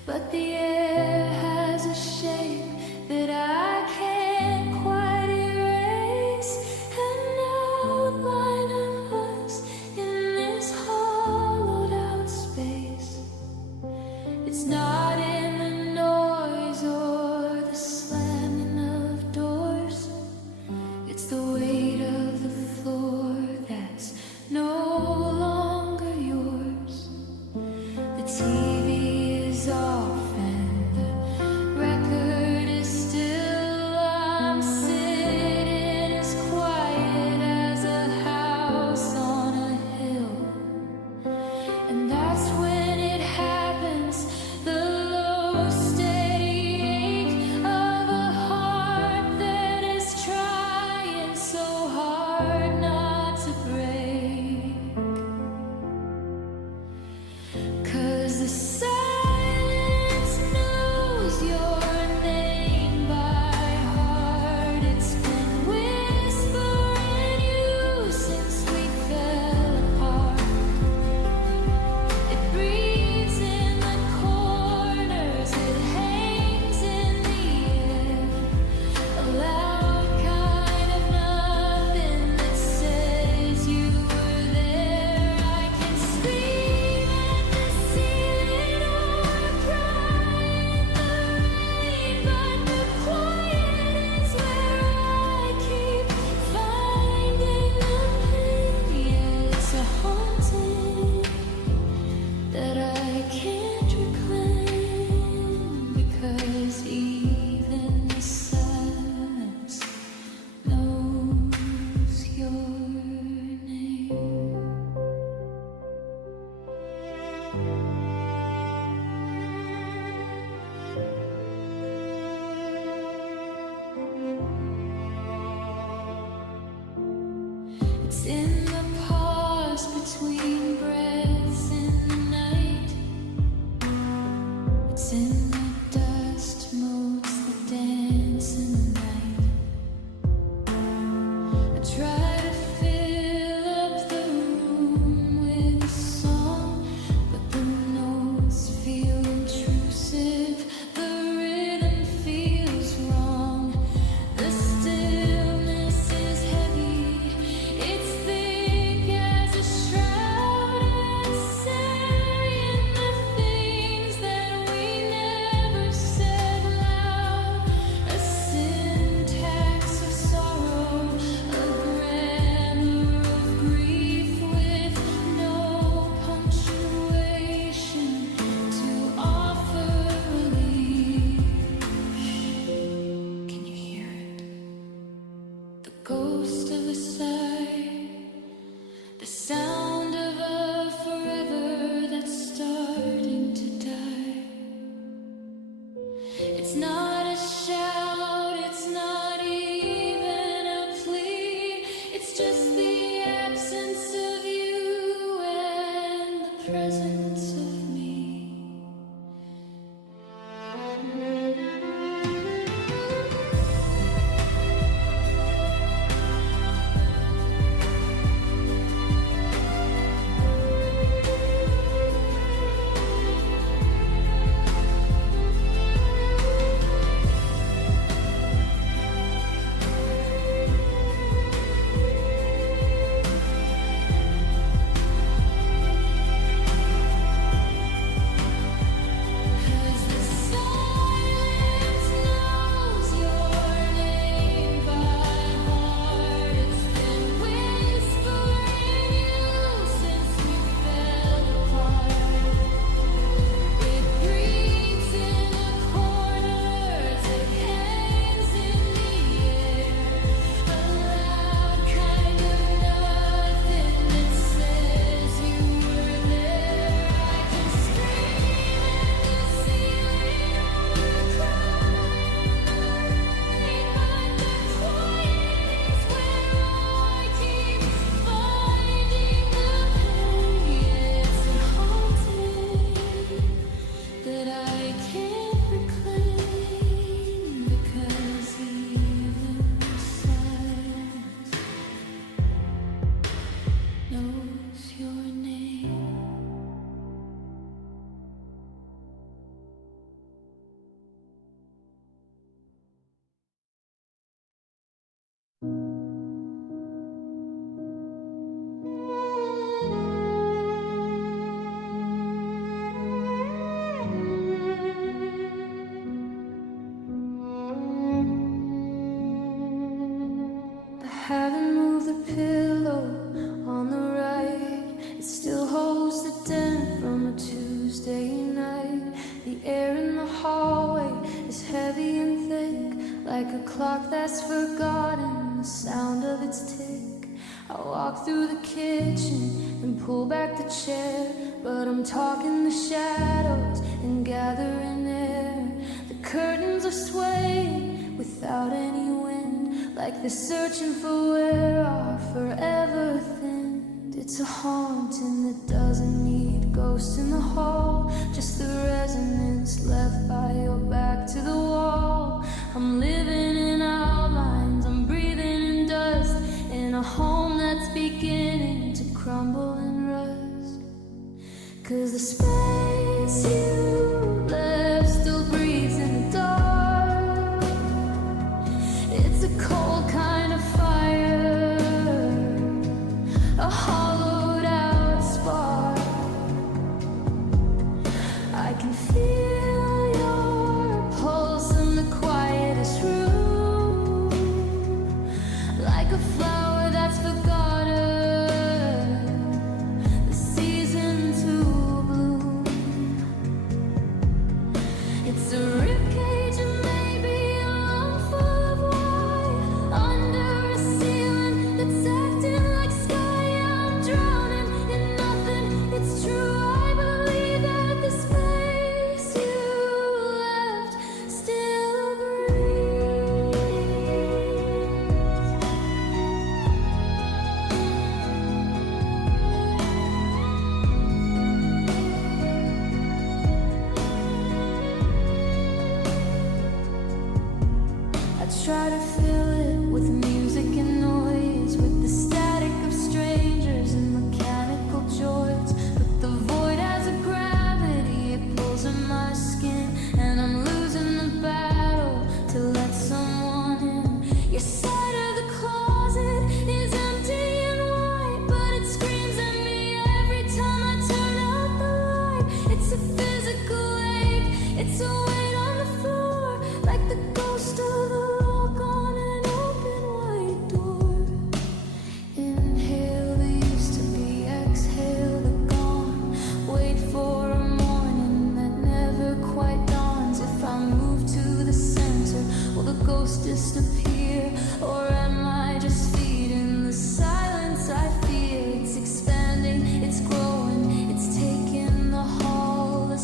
but the air has a shape that I can't quite erase, an outline of us in this hollowed out space. presence of me. Haven't moved the pillow on the right. It still holds the dent from a Tuesday night. The air in the hallway is heavy and thick, like a clock that's forgotten the sound of its tick. I walk through the kitchen and pull back the chair, but I'm talking the shadows and gathering air. The curtains are swaying without any wind, like they're searching for where our forever thinned. It's a haunting that doesn't need ghosts in the hall, just the resonance left by your back to the wall. I'm living in outlines, I'm breathing in dust, in a home that's beginning to crumble and rust. 'Cause the space you left still breathes in the dark. It's a cold kind of fire, a hollowed out spark. I can feel your pulse in the quietest room, like a flower that's forgotten, the season to bloom. It's a ribcage and maybe a lung full of wine, under a ceiling that's acting like sky. I'm drowning in nothing, it's true. I believe that the space you left still breathes. I try to fill it with music and noise, with the static of strangers and mechanical joys. But the void has a gravity, it pulls in my skin, and I'm losing the battle to let someone in. Your side of the closet is empty and white, but it screams at me every time I turn out the light. It's a physical ache, it's a weight on the floor, like the ghost of a lock on an open white door. Inhale the used to be, exhale the gone. Wait for a morning that never quite dawns. If I move to the center, will the ghost disappear? Or am I just feeding the silence I fear? It's expanding, it's growing, it's taking the hall, the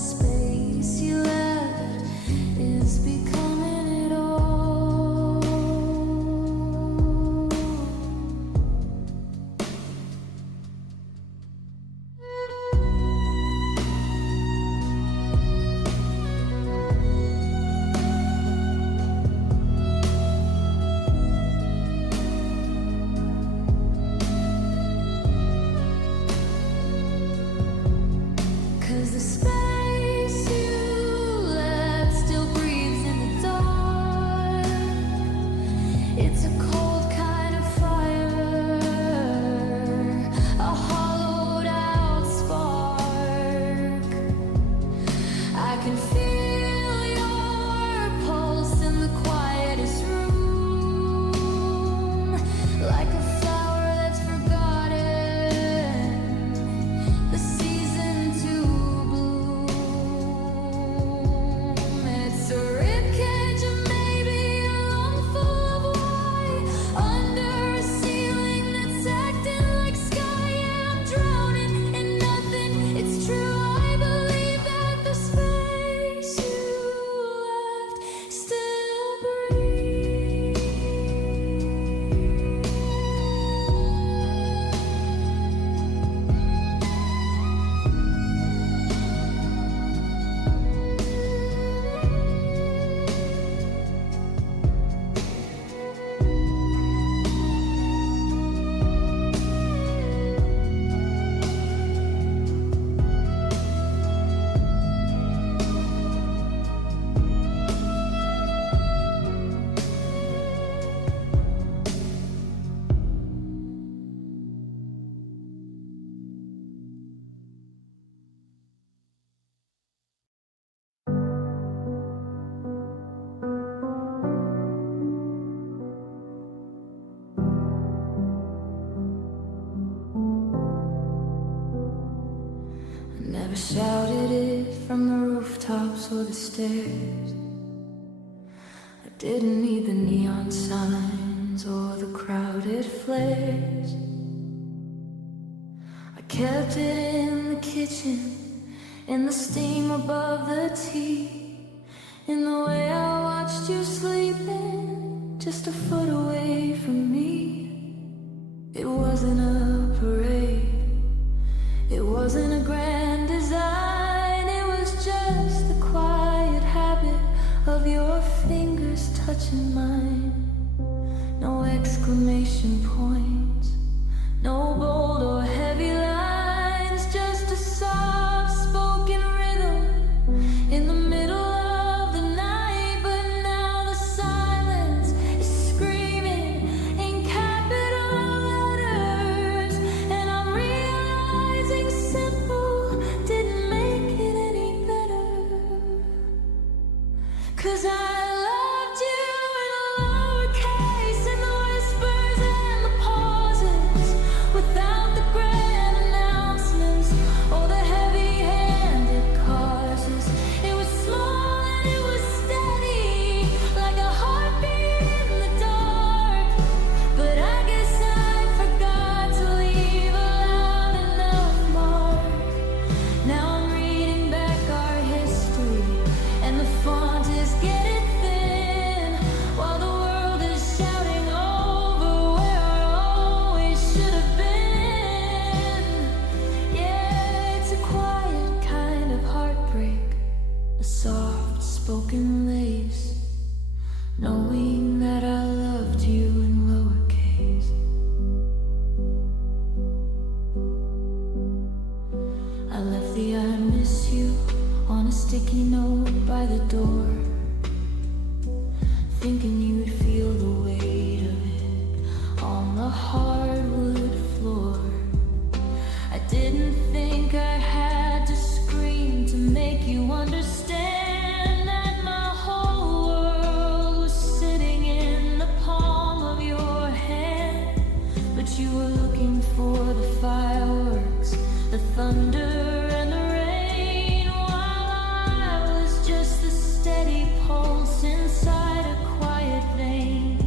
Never shouted it from the rooftops or the stairs. I didn't need the neon signs or the crowded flares. I kept it in the kitchen, in the steam above the tea, in the way I watched you sleeping just a foot away from me. It wasn't a parade, it wasn't a grand design, it was just the quiet habit of your fingers touching mine. No exclamation points, no bold or heavy lines, just a soft spoken rhythm in the middle of the night. But now the silence is screaming in capital letters, and I'm realizing simple didn't make it any better. 'Cause I loved you in lowercase, in the whispers and the pauses, without the grand announcements or the heavy-handed causes. It was small and it was steady, like a heartbeat in the dark. But I guess I forgot to leave a loud enough mark. Now I'm reading back our history, and the font is getting thin, while the world is shouting over where I always should have been. Yeah, it's a quiet kind of heartbreak, a soft spoken lace, knowing that I loved you in lowercase. I left the I miss you on a sticky note by the door, thinking you'd feel the weight of it on the hardwood floor. I didn't think I had to scream to make you understand that my whole world was sitting in the palm of your hand. But you were looking for the fireworks, the thunder and the rain, while I was just the steady pulse inside a quiet vein.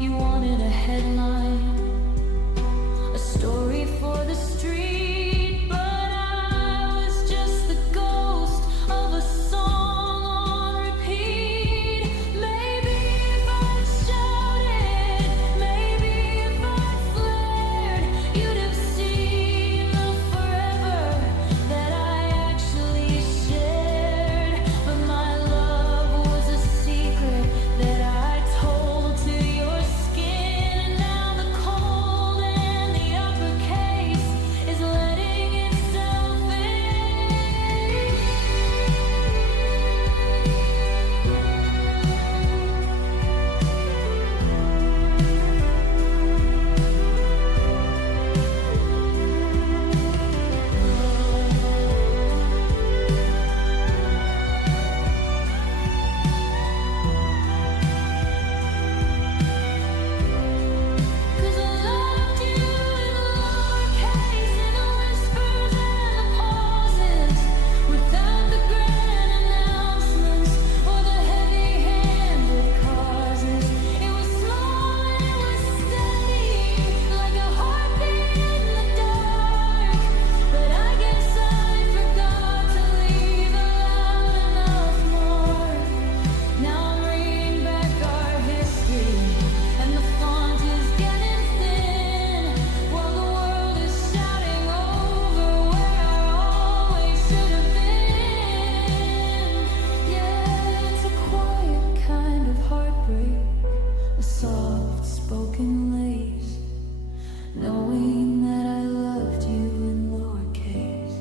You wanted a headline, a story for the street, but I was just the ghost of a song on repeat. Maybe if I'd shouted, maybe if I'd flared, you'd have seen the forever that I actually shared. But my love was a secret that I told to your skin, and now the cold and the uppercase is letting itself in. Cause I loved you in lowercase, in the whispers and the pauses, without the grand announcements or the heavy-handed causes. It was small and it was steady, like a heartbeat in the dark. But I guess I forgot to leave a loud enough mark. Now I'm reading back our history, and the font is getting thin, while the world is shouting over where I always should have been. Yeah, it's a quiet kind of heartbreak, a soft spoken lace, knowing that I loved you in lowercase.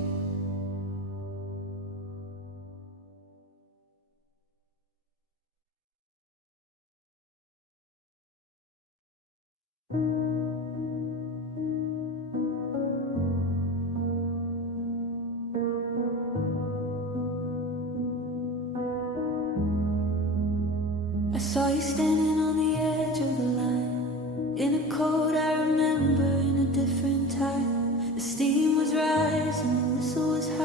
I saw you standing on the edge of the line, in a coat I remember in a different time. The steam was rising, the whistle was high.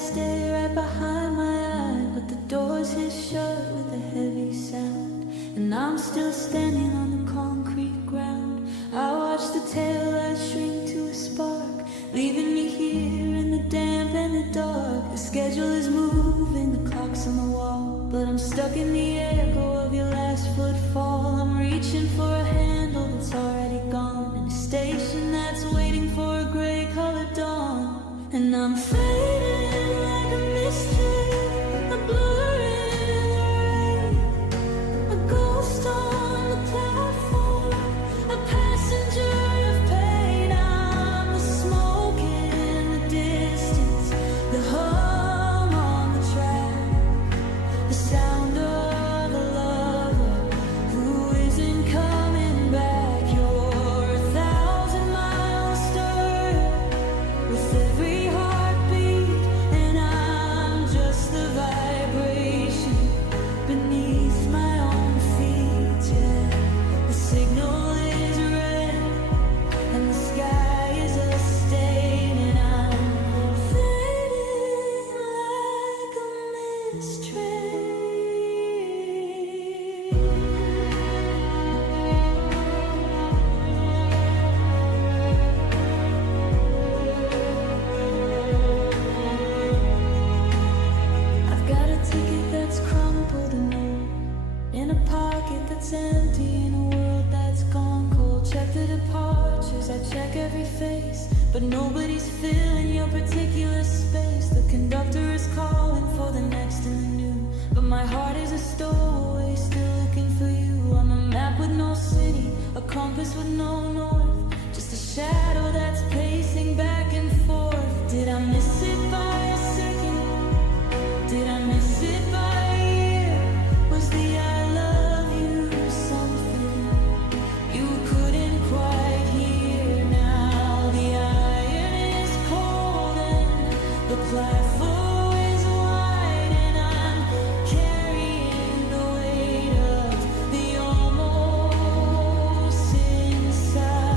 stay right behind my eye, but the doors hit shut with a heavy sound, and I'm still standing on the concrete ground. I watch the taillights shrink to a spark, leaving me here in the damp and the dark. The schedule is moving, the clock's on the wall, but I'm stuck in the echo of your last footfall. I'm reaching for a handle that's already gone, and a station that's waiting for a gray-colored dawn. And I'm fading like a mystery, a blur in the rain, a ghost on the platform, a passenger of pain. I'm the smoke in the distance, the hum on the track, the sound of a lover who isn't coming back. You're 1,000 miles further with every heartbeat, and I'm just the vibration beneath my own feet. Yeah, the signal is red and the sky is a stain, and I'm fading like a mist train. I've got a ticket that's crumpled and old, in a pocket that's empty, in a world that's gone cold. Check the departures, I check every face, but nobody's filling your particular space. The conductor is calling for the next in the new, but my heart is a stowaway, still looking for you. I'm a map with no city, a compass with no north, just a shadow that's pacing back and forth. Did I miss it by a second? Did I miss it by a year? Was the I love you something you couldn't quite hear? Now the iron is cold and the platform is wide, and I'm carrying the weight of the almost inside.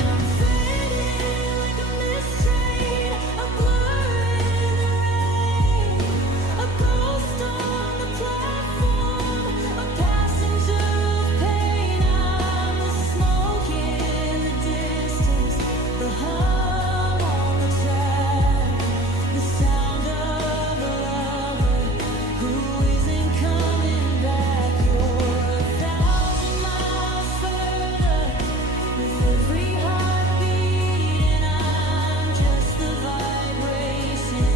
I'm fading like a mist train, a blur in the rain, a ghost on the platform, a passenger of pain. I'm the smoke in the distance, the hum on the track, the sound of a lover who isn't coming back. You're 1,000 miles further with every heartbeat, and I'm just the vibration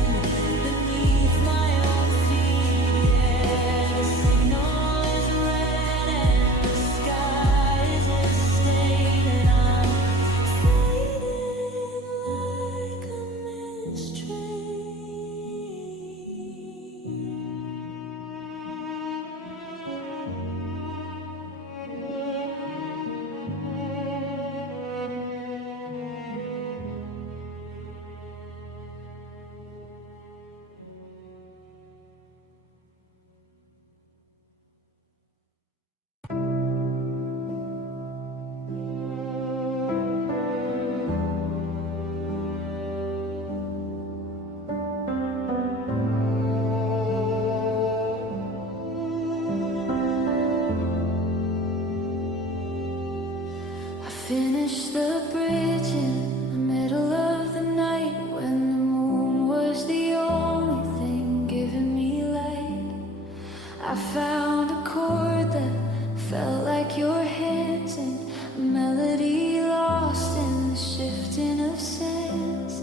beneath my own feet. Yeah, the signal is red and the sky is a stain, and I'm fading like a mist train. I finished the bridge in the middle of the night, when the moon was the only thing giving me light. I found a chord that felt like your hands, and a melody lost in the shifting of sands.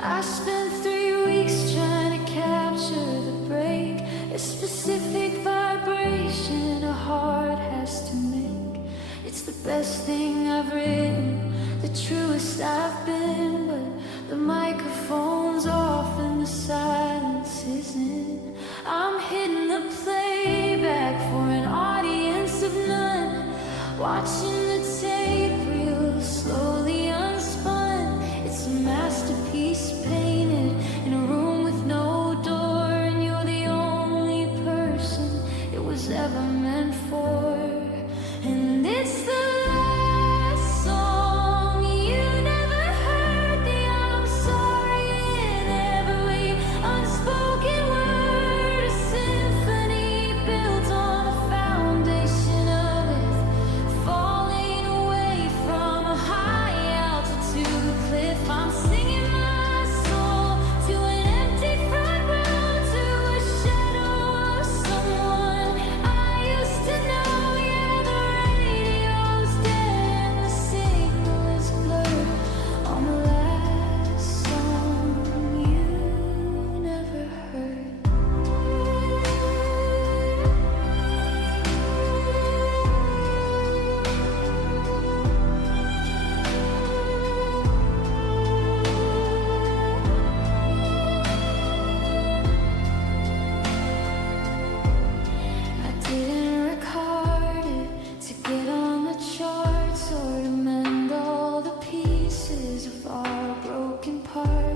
I spent 3 weeks trying to capture the break, a specific vibration a heart has to make. It's the best thing I've written, the truest I've been, but the microphone's off and the silence isn't. I'm hitting the playback for an audience of none, watching the tape reel slowly unspun. It's a masterpiece painted in a room with no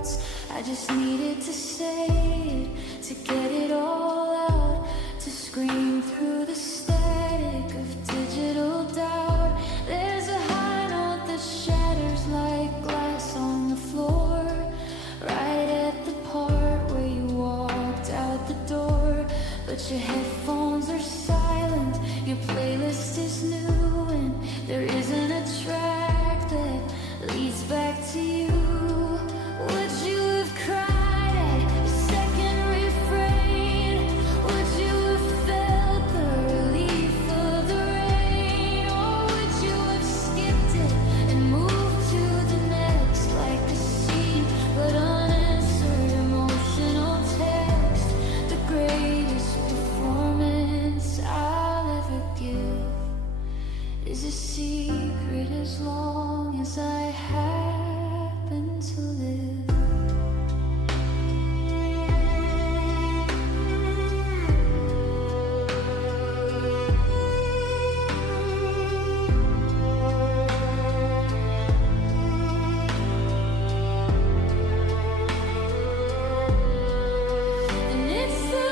words. I just needed to say it, to get it all out, to scream through the static of digital doubt. There's a high note that shatters like glass on the floor, right at the part where you walked out the door. But your headphones are silent, your playlist is new, and there isn't a track that leads back to you. Would you have cried at the second refrain? Would you have felt the relief of the rain? Or would you have skipped it and moved to the next like a scene, but unanswered emotional text? The greatest performance I'll ever give is a secret as long as I happen to live. And it's the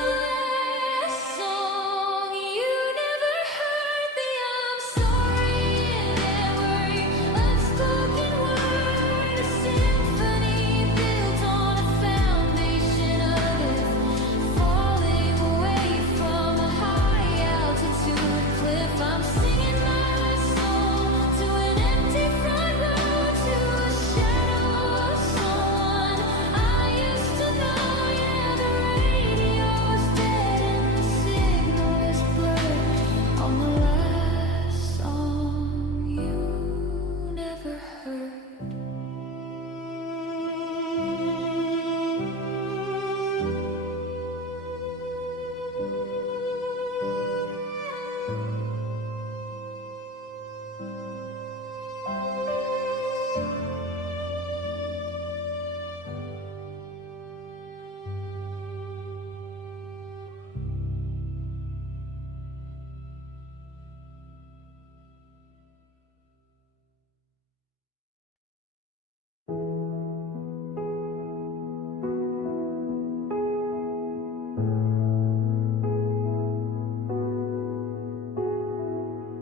last song you never heard, the I'm sorry and every unspoken word, a symphony built on a foundation of it, falling away from a high altitude cliff. I'm singing my song to an empty front row, to a shadow of someone I used to know. Yeah, the radio's dead and the signal is blurred on the last song you never heard.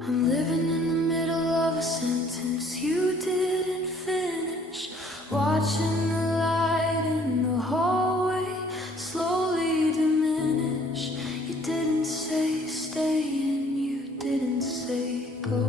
I'm living in the middle of a sentence you didn't finish, watching the light in the hallway slowly diminish. You didn't say stay and you didn't say go.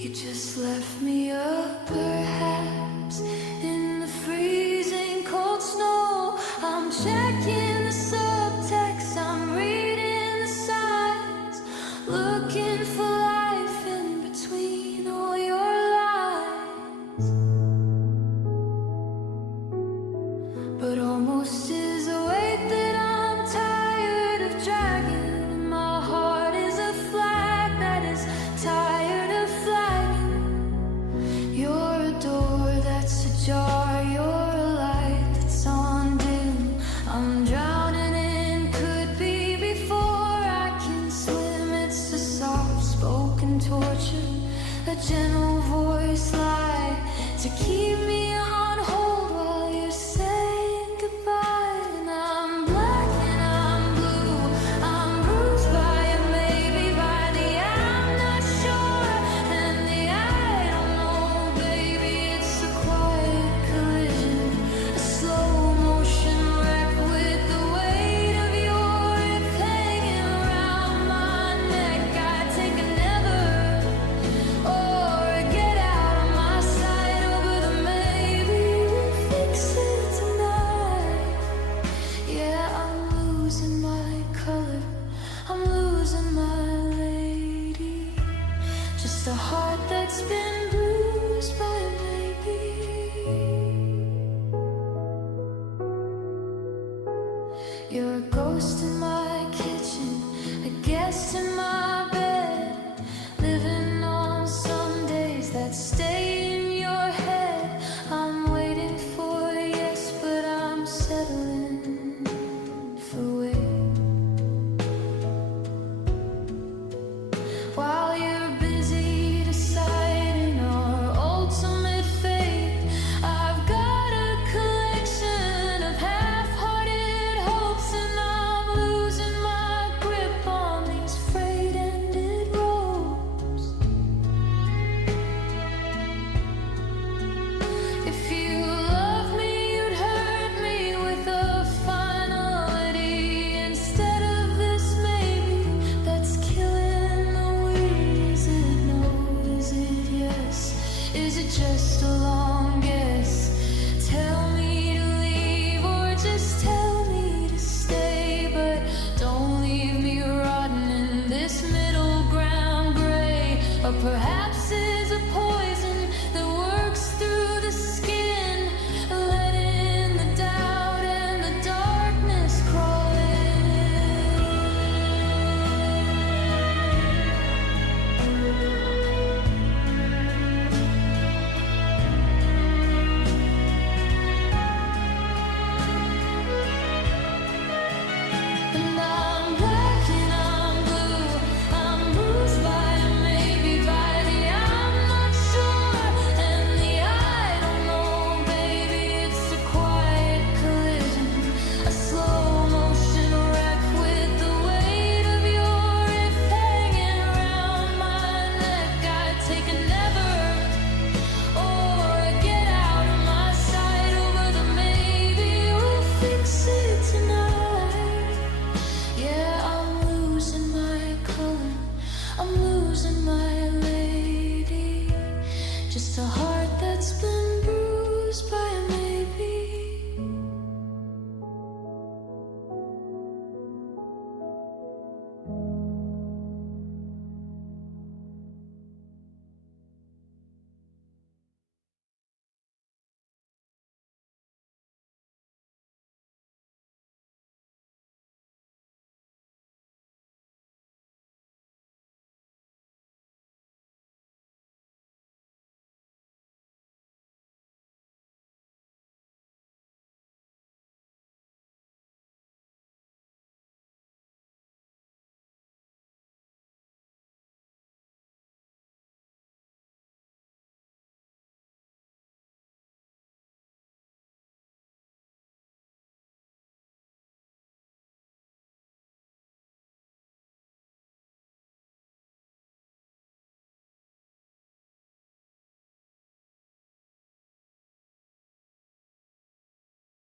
You just left me up, perhaps in the freezing cold snow. I'm checking the subtext, I'm reading the signs, looking for life in between all your lines. But almost is a weight that I'm tired of dragging, and my heart is a flag that is tired of flagging. You're a door that's ajar, you're a light that's on dim. I'm drowning in could be before I can swim. It's a soft-spoken torture, a gentle voice lie to keep me on hold while you're saying goodbye. And I'm black and I'm blue, I'm bruised by a maybe, by the I'm not sure and the I don't know. Baby, it's a quiet collision, a slow motion wreck with the weight of your hip hanging around my neck. I take a never or a get out of my sight over the maybe. We'll fix it tonight. Yeah, I'm losing my color, I'm losing my lady. Just a heart that's been bruised by a maybe. You're a ghost in